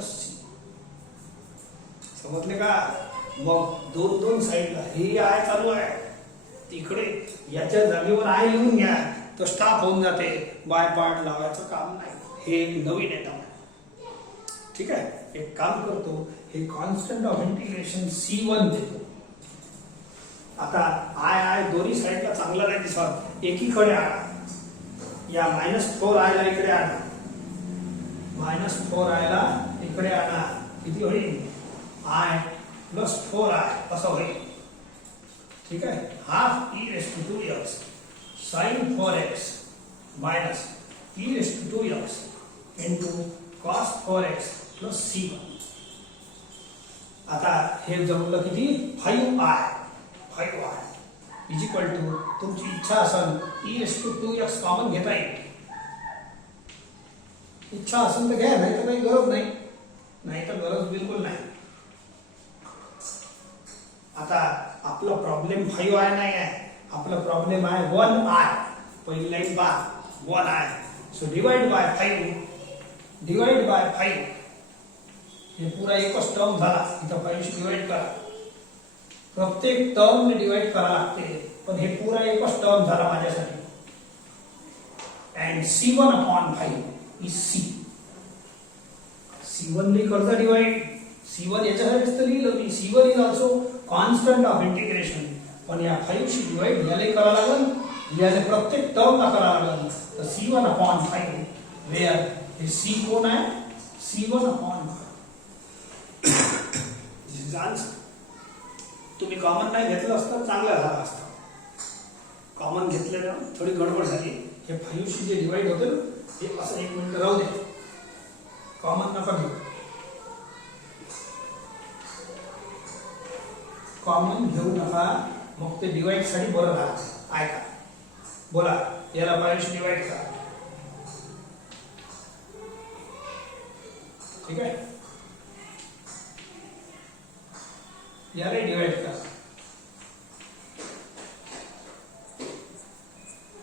समजले का? मग दोन साईडला हे आय चालू आहे, तिकडे याच्या जागेवर आय लिहून घ्या, तर स्टॉप होऊन जाते. बाय पार्ट लावायचं काम नाही. हे एक नवीन आयटम आहे. ठीक आहे, एक काम करतो, हे कॉन्स्टंट ऑफ इंटिग्रेशन C1 देतो. आता आय दोन्ही साईडला चांगला नाही दिसत, एकीकडे आणा. या -4i ला इकडे आणा, -4i ला इकडे आणा. किती होईल? i + 4i असं होईल. ठीक आहे. Half e⁻2x sin 4x minus e⁻2x into cos 4x plus c1. आता हे जमलं किती? 5i इज इक्वल टू, तुमची इच्छा असेल e⁻2x कॉमन घेता येईल. इच्छा असेल तर घ्या, नाही तर काही गरज नाही, नाही तर गरज बिलकुल नाही. आता आपला प्रॉब्लेम 5i नाही आहे, आपला प्रॉब्लेम आहे 1i. पहिली लाईन पहा, 1i. So divide by 5. हे पुरा एकच टर्म झाला. इथं 5 डिवाइड करा, प्रत्येक टर्मने डिवाइड करा लागते, पण हे पुरा एकच टर्म झाला माझ्यासाठी. And C1/5 is C. C1 ने करता डिवाइड. C1 याच्यासाठीच तर लिहिलं मी. C1 is also constant of integration. पण या 5 शी डिवाइड याला करा लागल, याला प्रत्येक टर्मला करा लागल. तर C1/5 वेअर हे C कोण आहे? C1/5. तुम्ही कॉमन नाही घेतलं असतं चांगलं झालं असतं. कॉमन घेतल्यानं थोडी गडबड झाली. हे 5 शी जे डिवाइड होते ना, हे असं 1 मिनिट राहू दे, कॉमन नका घेऊ. कॉमन घेऊ नका, मग ते डिवाइड साठी बरं राहतं. ऐका, बोला याला 5 शी डिवाइड करा. ठीक आहे, याला डिवाइड करा.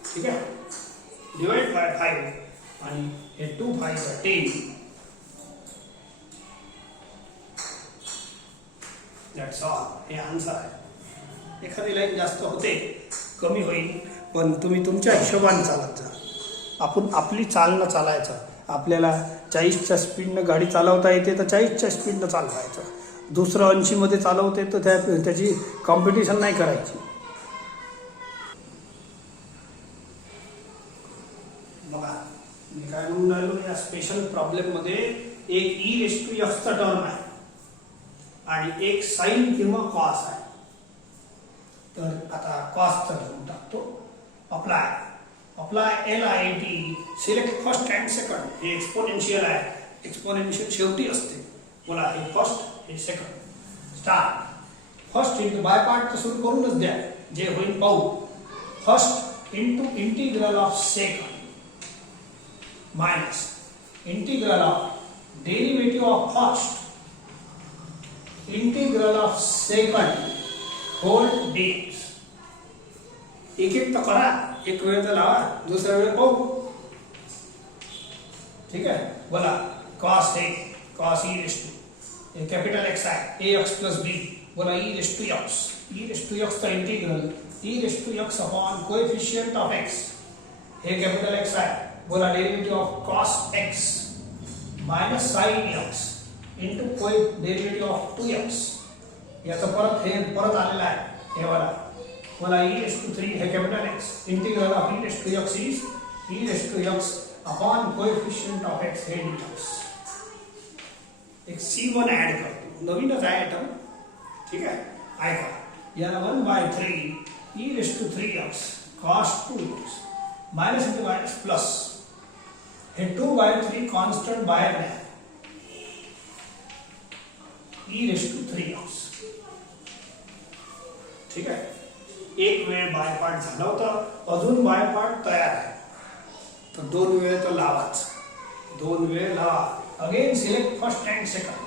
ठीक आहे, डिवाइड बाय 5 आणि हे 2 5 10. That's all. हे आन्सर आहे. एखादी लाईन जास्त होते, कमी होईल, पण तुम्ही तुमच्या हिशोबाने चालत जा. आपण आपली चालणं चालायचं. आपल्याला 40च्या स्पीडनं गाडी चालवता येते तर 40च्या स्पीडनं चालवायचं. दुसरं 80मध्ये चालवते तर त्याची कॉम्पिटिशन नाही करायची. बघा मी काय म्हणून राहिलो, या स्पेशल प्रॉब्लेममध्ये एक e⁻⁴ चा टर्म आहे आणि एक साइन किंवा कॉस आहे. तर आता कॉसचा घेऊन टाकतो. Apply LIT, select first and second. हे एक्सपोनेन्शियल आहे. एक्सपोनेन्शियल शेवटी असते. बोला हे फर्स्ट हे second. Start. First into by part तर सुरू करूनच द्या, जे होईल पाहू. First into integral of second minus integral of derivative of first integral of second whole dx. एक एक तर करा, एक वेळ तर लावा, दुसऱ्या वेळ पाहू. ठीक आहे. बोला cos हे cos e⁻, कॅपिटल X आहे ax प्लस b. बोला e⁻x चा integral e⁻x upon coefficient of x. हे कॅपिटल X आहे. बोला derivative of cos x minus sin x into derivative of 2x. याचं परत आलेलं आहे. हे बोला e⁻³ हे capital X. Integral of e⁻x is e⁻x upon coefficient of x हे dx. एक C1 ऍड करतो, नवीनच आहे आयटम. ठीक आहे. ऐका, याला 1/3 e⁻3x cos 2x minus into minus plus. हे 2/3 कॉन्स्टंट बाहेर नाही, e⁻3x. ठीक आहे. एक वेळ बाय पार्ट झाला होता, अजून बाय पार्ट तयार आहे. तर 2 वेळ तर लावाच. 2 वेळ लावा. Again select first and second.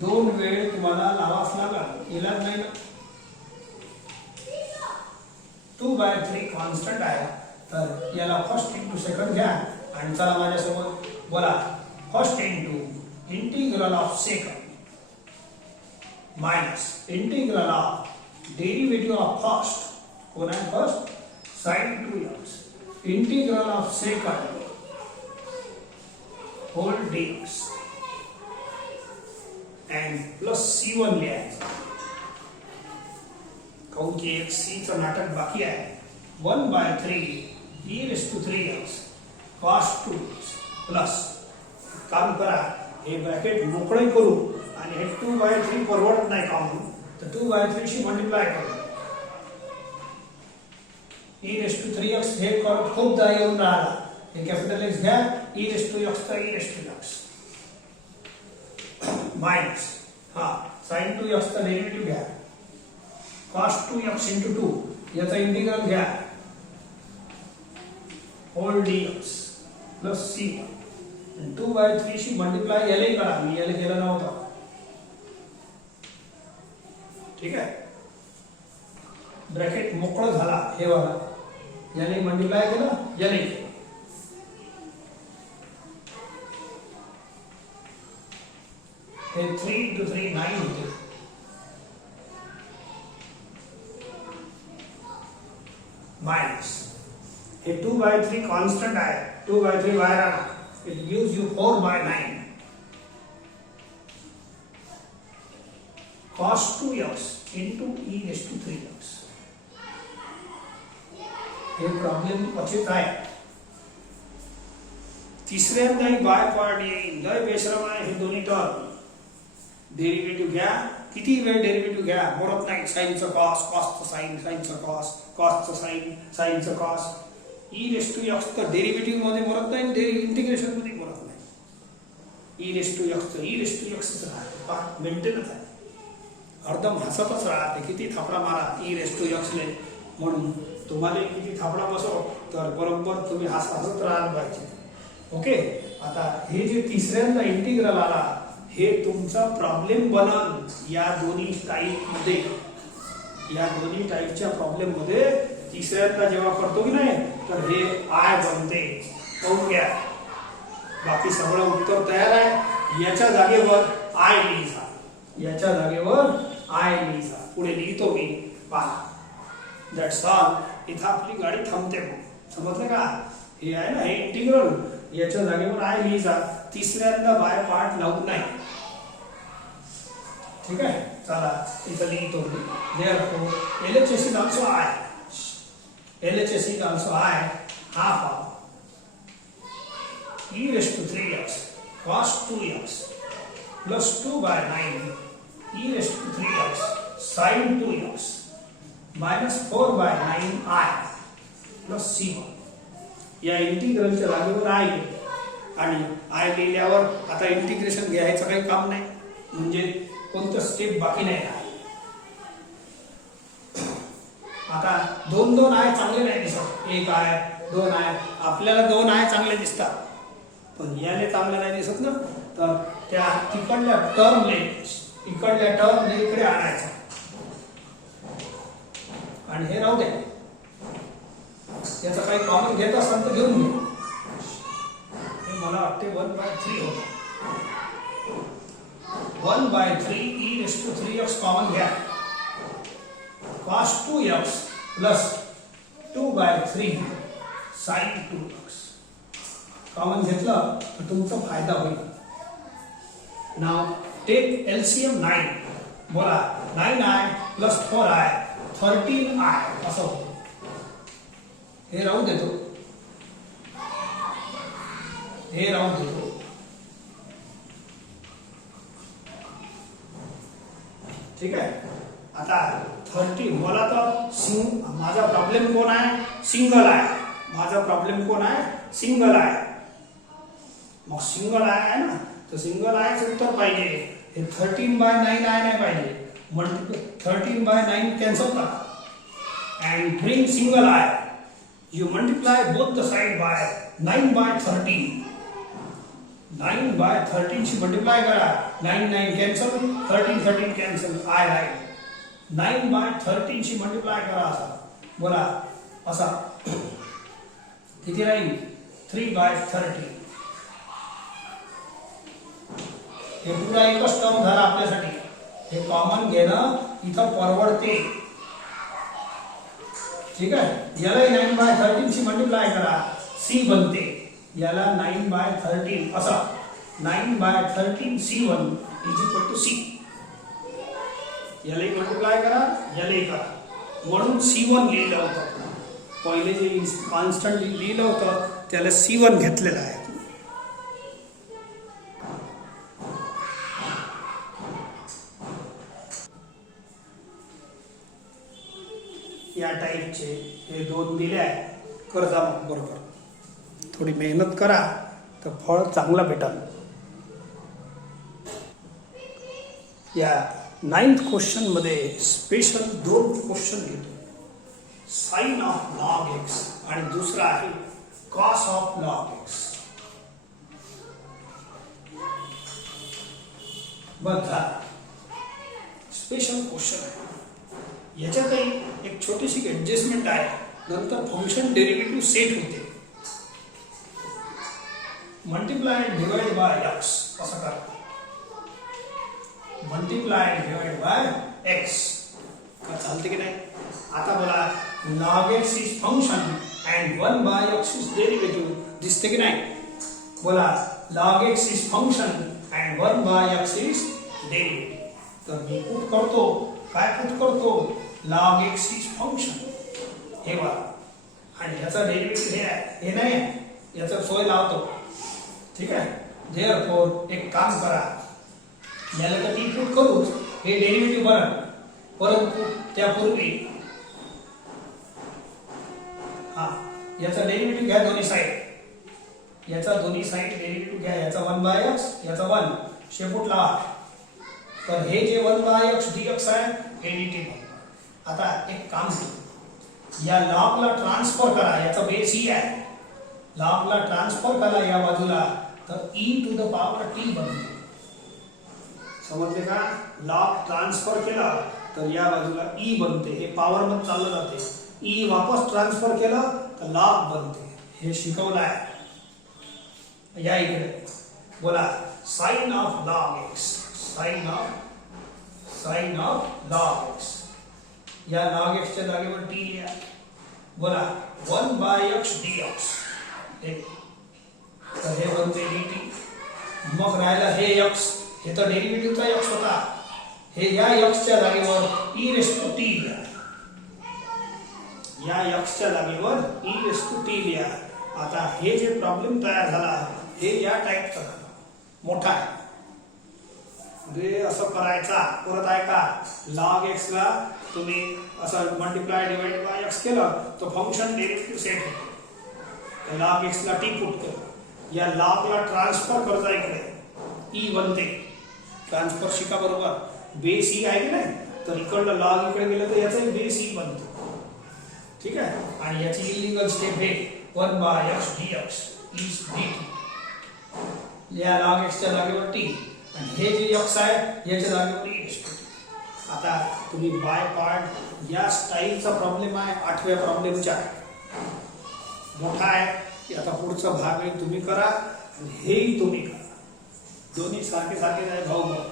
2 वेळ तुम्हाला लावाच लागला, इलाज नाही ना. 2/3 कॉन्स्टंट आहे, तर याला फर्स्ट इंटू सेकंड घ्या आणि चला माझ्यासोबत. बोला first into integral of second minus integral of derivative of first. कोण आहे first? sin 2x integral of second whole dx and plus C1 लिहायचं. काऊन की एक C चं नाटक बाकी आहे. 1/3 e⁻3x cos 2x प्लस, काम करा हे ब्रॅकेट मोकळे करू आणि हे 2/3 परवडत नाही का म्हणून, तर 2/3 शी मल्टिप्लाय करू. e⁻3x हे करत खूपदा येऊन राहिला. हे कॅपिटल X घ्या, e⁻x चा e⁻x मायनस sin 2x चा डेरिवेटिव्ह घ्या, cos 2x इंटू 2 याचा इंटिग्रल घ्या होल dx प्लस C1. 2/3 शी मल्टिप्लाय यालाही करा, मी याला केलं नव्हतं. ठीक आहे. ब्रॅकेट मोकळं झाला. हे बघा, याने मल्टिप्लाय केलं, याने केलं. हे 3 इंटू 3 9 होते. मायनस हे 2/3 कॉन्स्टंट आहे, 2/3 बाहेर आला. It gives you 4/9 cos 2x into e⁻3x. हे प्रॉब्लेम क्वचित आहे. तिसऱ्यांदाही बाय पार्ट येईल. लय बेशरम आहे हे दोन्ही टर्म. डेरिवेटिव्ह घ्या, किती वेळ डेरिवेटिव्ह घ्या, मोरत नाही. साइनचं कॉस, कॉसचं साइन, साइनचं कॉस, कॉसचं साइन, साइनचं कॉस. e⁻x तर डेरिवेटिव्ह मध्ये मोरत नाही, इंटिग्रेशन मध्ये मोरत नाही. e⁻x राहते, मेंटेनच आहे. अर्धम हसतच राहते. किती थापडा मारा e⁻x ने, म्हणून तुम्हाला किती थापडा बसव तर बरोबर तुम्ही हसत राहायला पाहिजे. ओके. आता हे जे तिसऱ्यांदा इंटिग्रल आला, हे तुमचा प्रॉब्लेम बनल या दोन्ही टाईपमध्ये. या दोन्ही टाईपच्या प्रॉब्लेम मध्ये तिसऱ्यांदा जेव्हा करतो की नाही, तर हे आय बनते. पाहून घ्या, बाकी सगळं उत्तर तयार आहे. याच्या जागेवर आय लिहिसा. याच्या जागेवर आय लिहिजा. पुढे लिहितो मी पहा. That's all. इथं आपली गाडी थांबते. मग समजलं का? हे आहे ना हे इंटिग्रल, याच्या जागेवर आय लिहिजा. तिसऱ्यांदा बाय पार्ट लावू नाही. ठीक आहे. चला इथं लिहितो मी. Therefore LHS is also I. LHS is also I, half of e raised to 3x cos 2x plus 2 by 9 e raised to 3x sin 2x minus 4 by 9 I plus c1. या इंटिग्रलच्या जागेवर I आणि I लिहिल्यावर आता इंटिग्रेशन घ्यायचं काही काम नाही, म्हणजे कोणतं स्टेप बाकी नाही. आता दोन दोन आय चांगले नाही दिसत. एक आय, दोन आय. आपल्याला दोन आय चांगले दिसतात, पण याने चांगले नाही दिसत ना. तर त्या तिकडल्या टर्मने इकडे आणायचं आणि हे राहू द्या. याचं काही कॉमन घेत असाल तर घेऊन घे. हे मला वाटते 1/3 होतं. 1/3 e raised to 3x common घ्या. cos 2x plus 2/3 sin 2x common घेतलं तर तुमचा फायदा होईल. नाव टेक LCM 9. बोला 9i plus 4i 13i असं होतं. हे राहू देतो. ठीक आहे. आता 30 मला तर माझा प्रॉब्लेम कोण आहे? सिंगल आहे. माझा प्रॉब्लेम कोण आहे? सिंगल आहे. मग सिंगल आहे ना, तर सिंगल आहेच उत्तर पाहिजे. हे 13/9 आहे नाही पाहिजे. मल्टिप्लाय 13/9 कॅन्सल करा अँड ब्रिंग सिंगल आहे. You multiply both the side by 9/13. 9/13 शी मल्टिप्लाय करा. 9 9 कॅन्सल, 13 13 कॅन्सल. I write. 9/13 शी मल्टिप्लाय करा. असा बोला. असा किती राहील? 3/13. हे पुरा एकच टर्म झाला आपल्यासाठी. हे कॉमन घेणं इथं परवडते. ठीक आहे. याला 9/13 शी मल्टिप्लाय करा. सी बनते. याला 9/13 असा 9/13 C1 is equal to C. यालाही मल्टिप्लाय करा, यालाही करा. म्हणून C1 लिहिलं होतं. पहिले जे कॉन्स्टंट लिहिलं होतं त्याला C1 घेतलेलं आहे. या टाईपचे हे दोन दिले आहे. कर्जा बरोबर थोडी मेहनत करा तर फळ चांगलं भेटेल. या 9th क्वेश्चन मध्ये स्पेशल 2 क्वेश्चन घेतो. साइन ऑफ लॉग एक्स आणि दुसरा आहे कॉस ऑफ लॉग एक्स. बघा स्पेशल क्वेश्चन आहे. याच्यातही एक छोटीशी ऍडजस्टमेंट आहे. नंतर फंक्शन डेरिव्हेटिव्ह सेट होते. मल्टिप्लाय डिवाइड बाय एक्स असं करा. मल्टिप्लाय डिवाइड बाय एक्स का चालते की नाही? आता बोला log x is function and 1/x is derivative. दिसते की नाही? बोला log x is function and 1/x is derivative. तर मी पुट करतो. काय पुट करतो? log x is function. हे बघा आणि याचा डेरिव्हेटिव्ह हे आहे. हे नाही आहे. याचा सोय लावतो. ठीक आहे. देअरफॉर एक काम करा. याला तर टी पुट करूच. हे डेरिव्हेटिव्ह बरं, परंतु त्यापूर्वी याचा डेरिव्हेटिव्ह घ्या दोन्ही साइड. याचा दोन्ही साइड डेरिव्हेटिव्ह घ्या. याचा 1/x, याचा 1 शेपूट लावा. तर हे जे 1/x dx आहे हे dt बनतं. आता एक काम करू. या लॉगला ट्रान्सफर करा. याचा बेस ही आहे. लॉगला ट्रान्सफर करा या बाजूला तर e to the power t बनते. समजले का? लॉग ट्रान्सफर केला तर या बाजूला e बनते. हे पॉवर मध्ये चाललं जाते. e वापस ट्रान्सफर केला तर लॉग बनते. हे शिकवलं आहे. या इकडे बोला sine of log x. Sine of sine of log x. या लॉग एक्सच्या जागेवर टी लिहा. बोला 1/x dx. तर हे बनते dt. मग राहिला हे x. हे तर डेरिव्हेटिव्हचा x होता. हे या x च्या जागेवर e रेस टू टी लिहा. या x च्या जागेवर e रेस टू टी लिहा. आता हे जे प्रॉब्लेम तयार झाला हे या टाइपचा झाला, मोठा आहे. म्हणजे असं करायचा. परत ऐका, लॉग एक्स ला तुम्ही असं मल्टिप्लाय डिवाइड बाय एक्स केलं तर फंक्शन डेरिव्हेटिव्ह सेट होते. लॉग एक्स ला टी पुट कर. या लॉग ला ट्रान्सफर करता इकडे ई बनते. ट्रान्सफर शिका बरोबर. बेस ई आहे की नाही, तर इकडलं लॉग इकडे गेलं तर याचा बेस ई बनतो. ठीक आहे. आणि याची इलिगल स्टेप हे 1/x dx इज dt. या लॉग एक्स च्या जागेवर टी आणि हे जे x आहे याच्या जागेवर e रेस टू टी. आता तुम्ही बाय पार्ट या स्टाईलचा प्रॉब्लेम आहे. 8व्या प्रॉब्लेमचा मोठा आहे. आता पुढचा भाग आहे तुम्ही करा आणि हेही तुम्ही करा. दोन्ही सारखे सारखे आहे भाऊ भाऊ.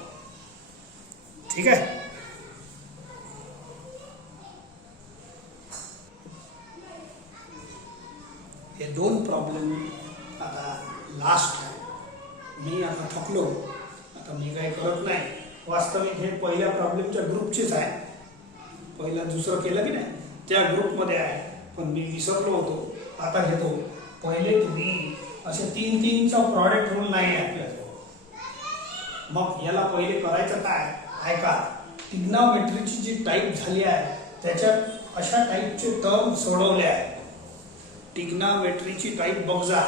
ठीक आहे. हे दोन प्रॉब्लेम आता लास्ट आहे. मी आता थकलो. आता मी काही करत नाही. वास्तविक हे पहिल्या प्रॉब्लेमच्या ग्रुपचेच आहे. पहिला दुसरं केलं की नाही त्या ग्रुपमध्ये आहे, पण मी विसरलो होतो. आता घेतो. पहिले तुम्ही असे 3-3चा प्रॉडक्ट रूल नाही आहे आपल्याजवळ. मग याला पहिले करायचं काय ऐका. ट्रिग्नॉमेट्रीची जी टाईप झाली आहे त्याच्यात अशा टाईपचे टर्म सोडवले आहेत. ट्रिग्नॉमेट्रीची टाईप बघा,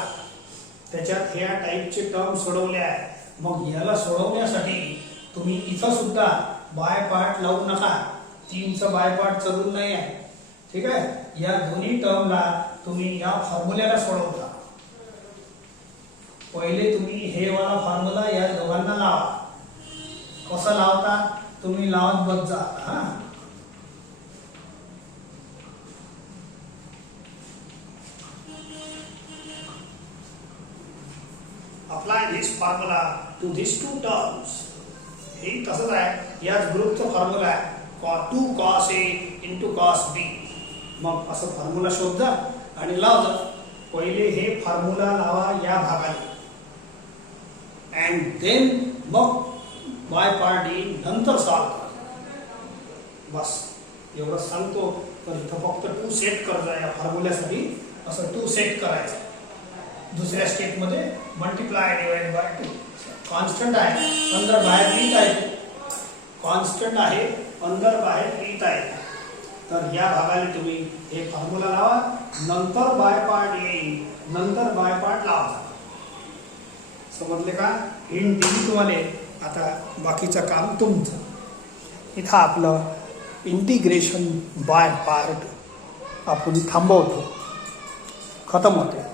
त्याच्यात ह्या टाईपचे टर्म सोडवले आहेत. मग याला सोडवण्यासाठी तुम्ही इथं सुद्धा बाय पार्ट लावू नका. 3चं बाय पार्ट चलून नाही आहे. ठीक आहे. या दोन्ही टर्मला तुम्ही या फॉर्म्युल्याला सोडवता. पहिले तुम्ही हे वाला फॉर्म्युला या दोघांना लावा. कसं लावता तुम्ही लावत बघ जा. हा, apply this formula to these two terms. हे तसंच आहे. याच ग्रुपचा फॉर्म्युला आहे 2 cos A into cos B. मग असं फॉर्म्युला शोधा आणि लावा. पहिले हे फॉर्म्युला लावा या भागाने अँड देन मग बाय पार्ट येईल नंतर सॉल्व करा. बस एवढं सांगतो. तर इथं फक्त 2 सेट करजा. या फॉर्म्युल्यासाठी असं 2 सेट करायचं. दुसऱ्या स्टेप मध्ये मल्टिप्लाय डिवाइड बाय 2. कॉन्स्टंट आहे अंदर बाहेर लिहित आहे. कॉन्स्टंट आहे अंदर बाहेर लिहित आहे. तर या भागाने तुम्ही हे फॉर्म्युला लावा. नंतर बाय पार्ट येईल. नंतर बाय पार्ट लावा. समजले का. हिंट दिली तुम्हाला. आता बाकीचं काम तुमचं. इथं आपलं इंटिग्रेशन बाय पार्ट आपण थांबवतो. खतम होते.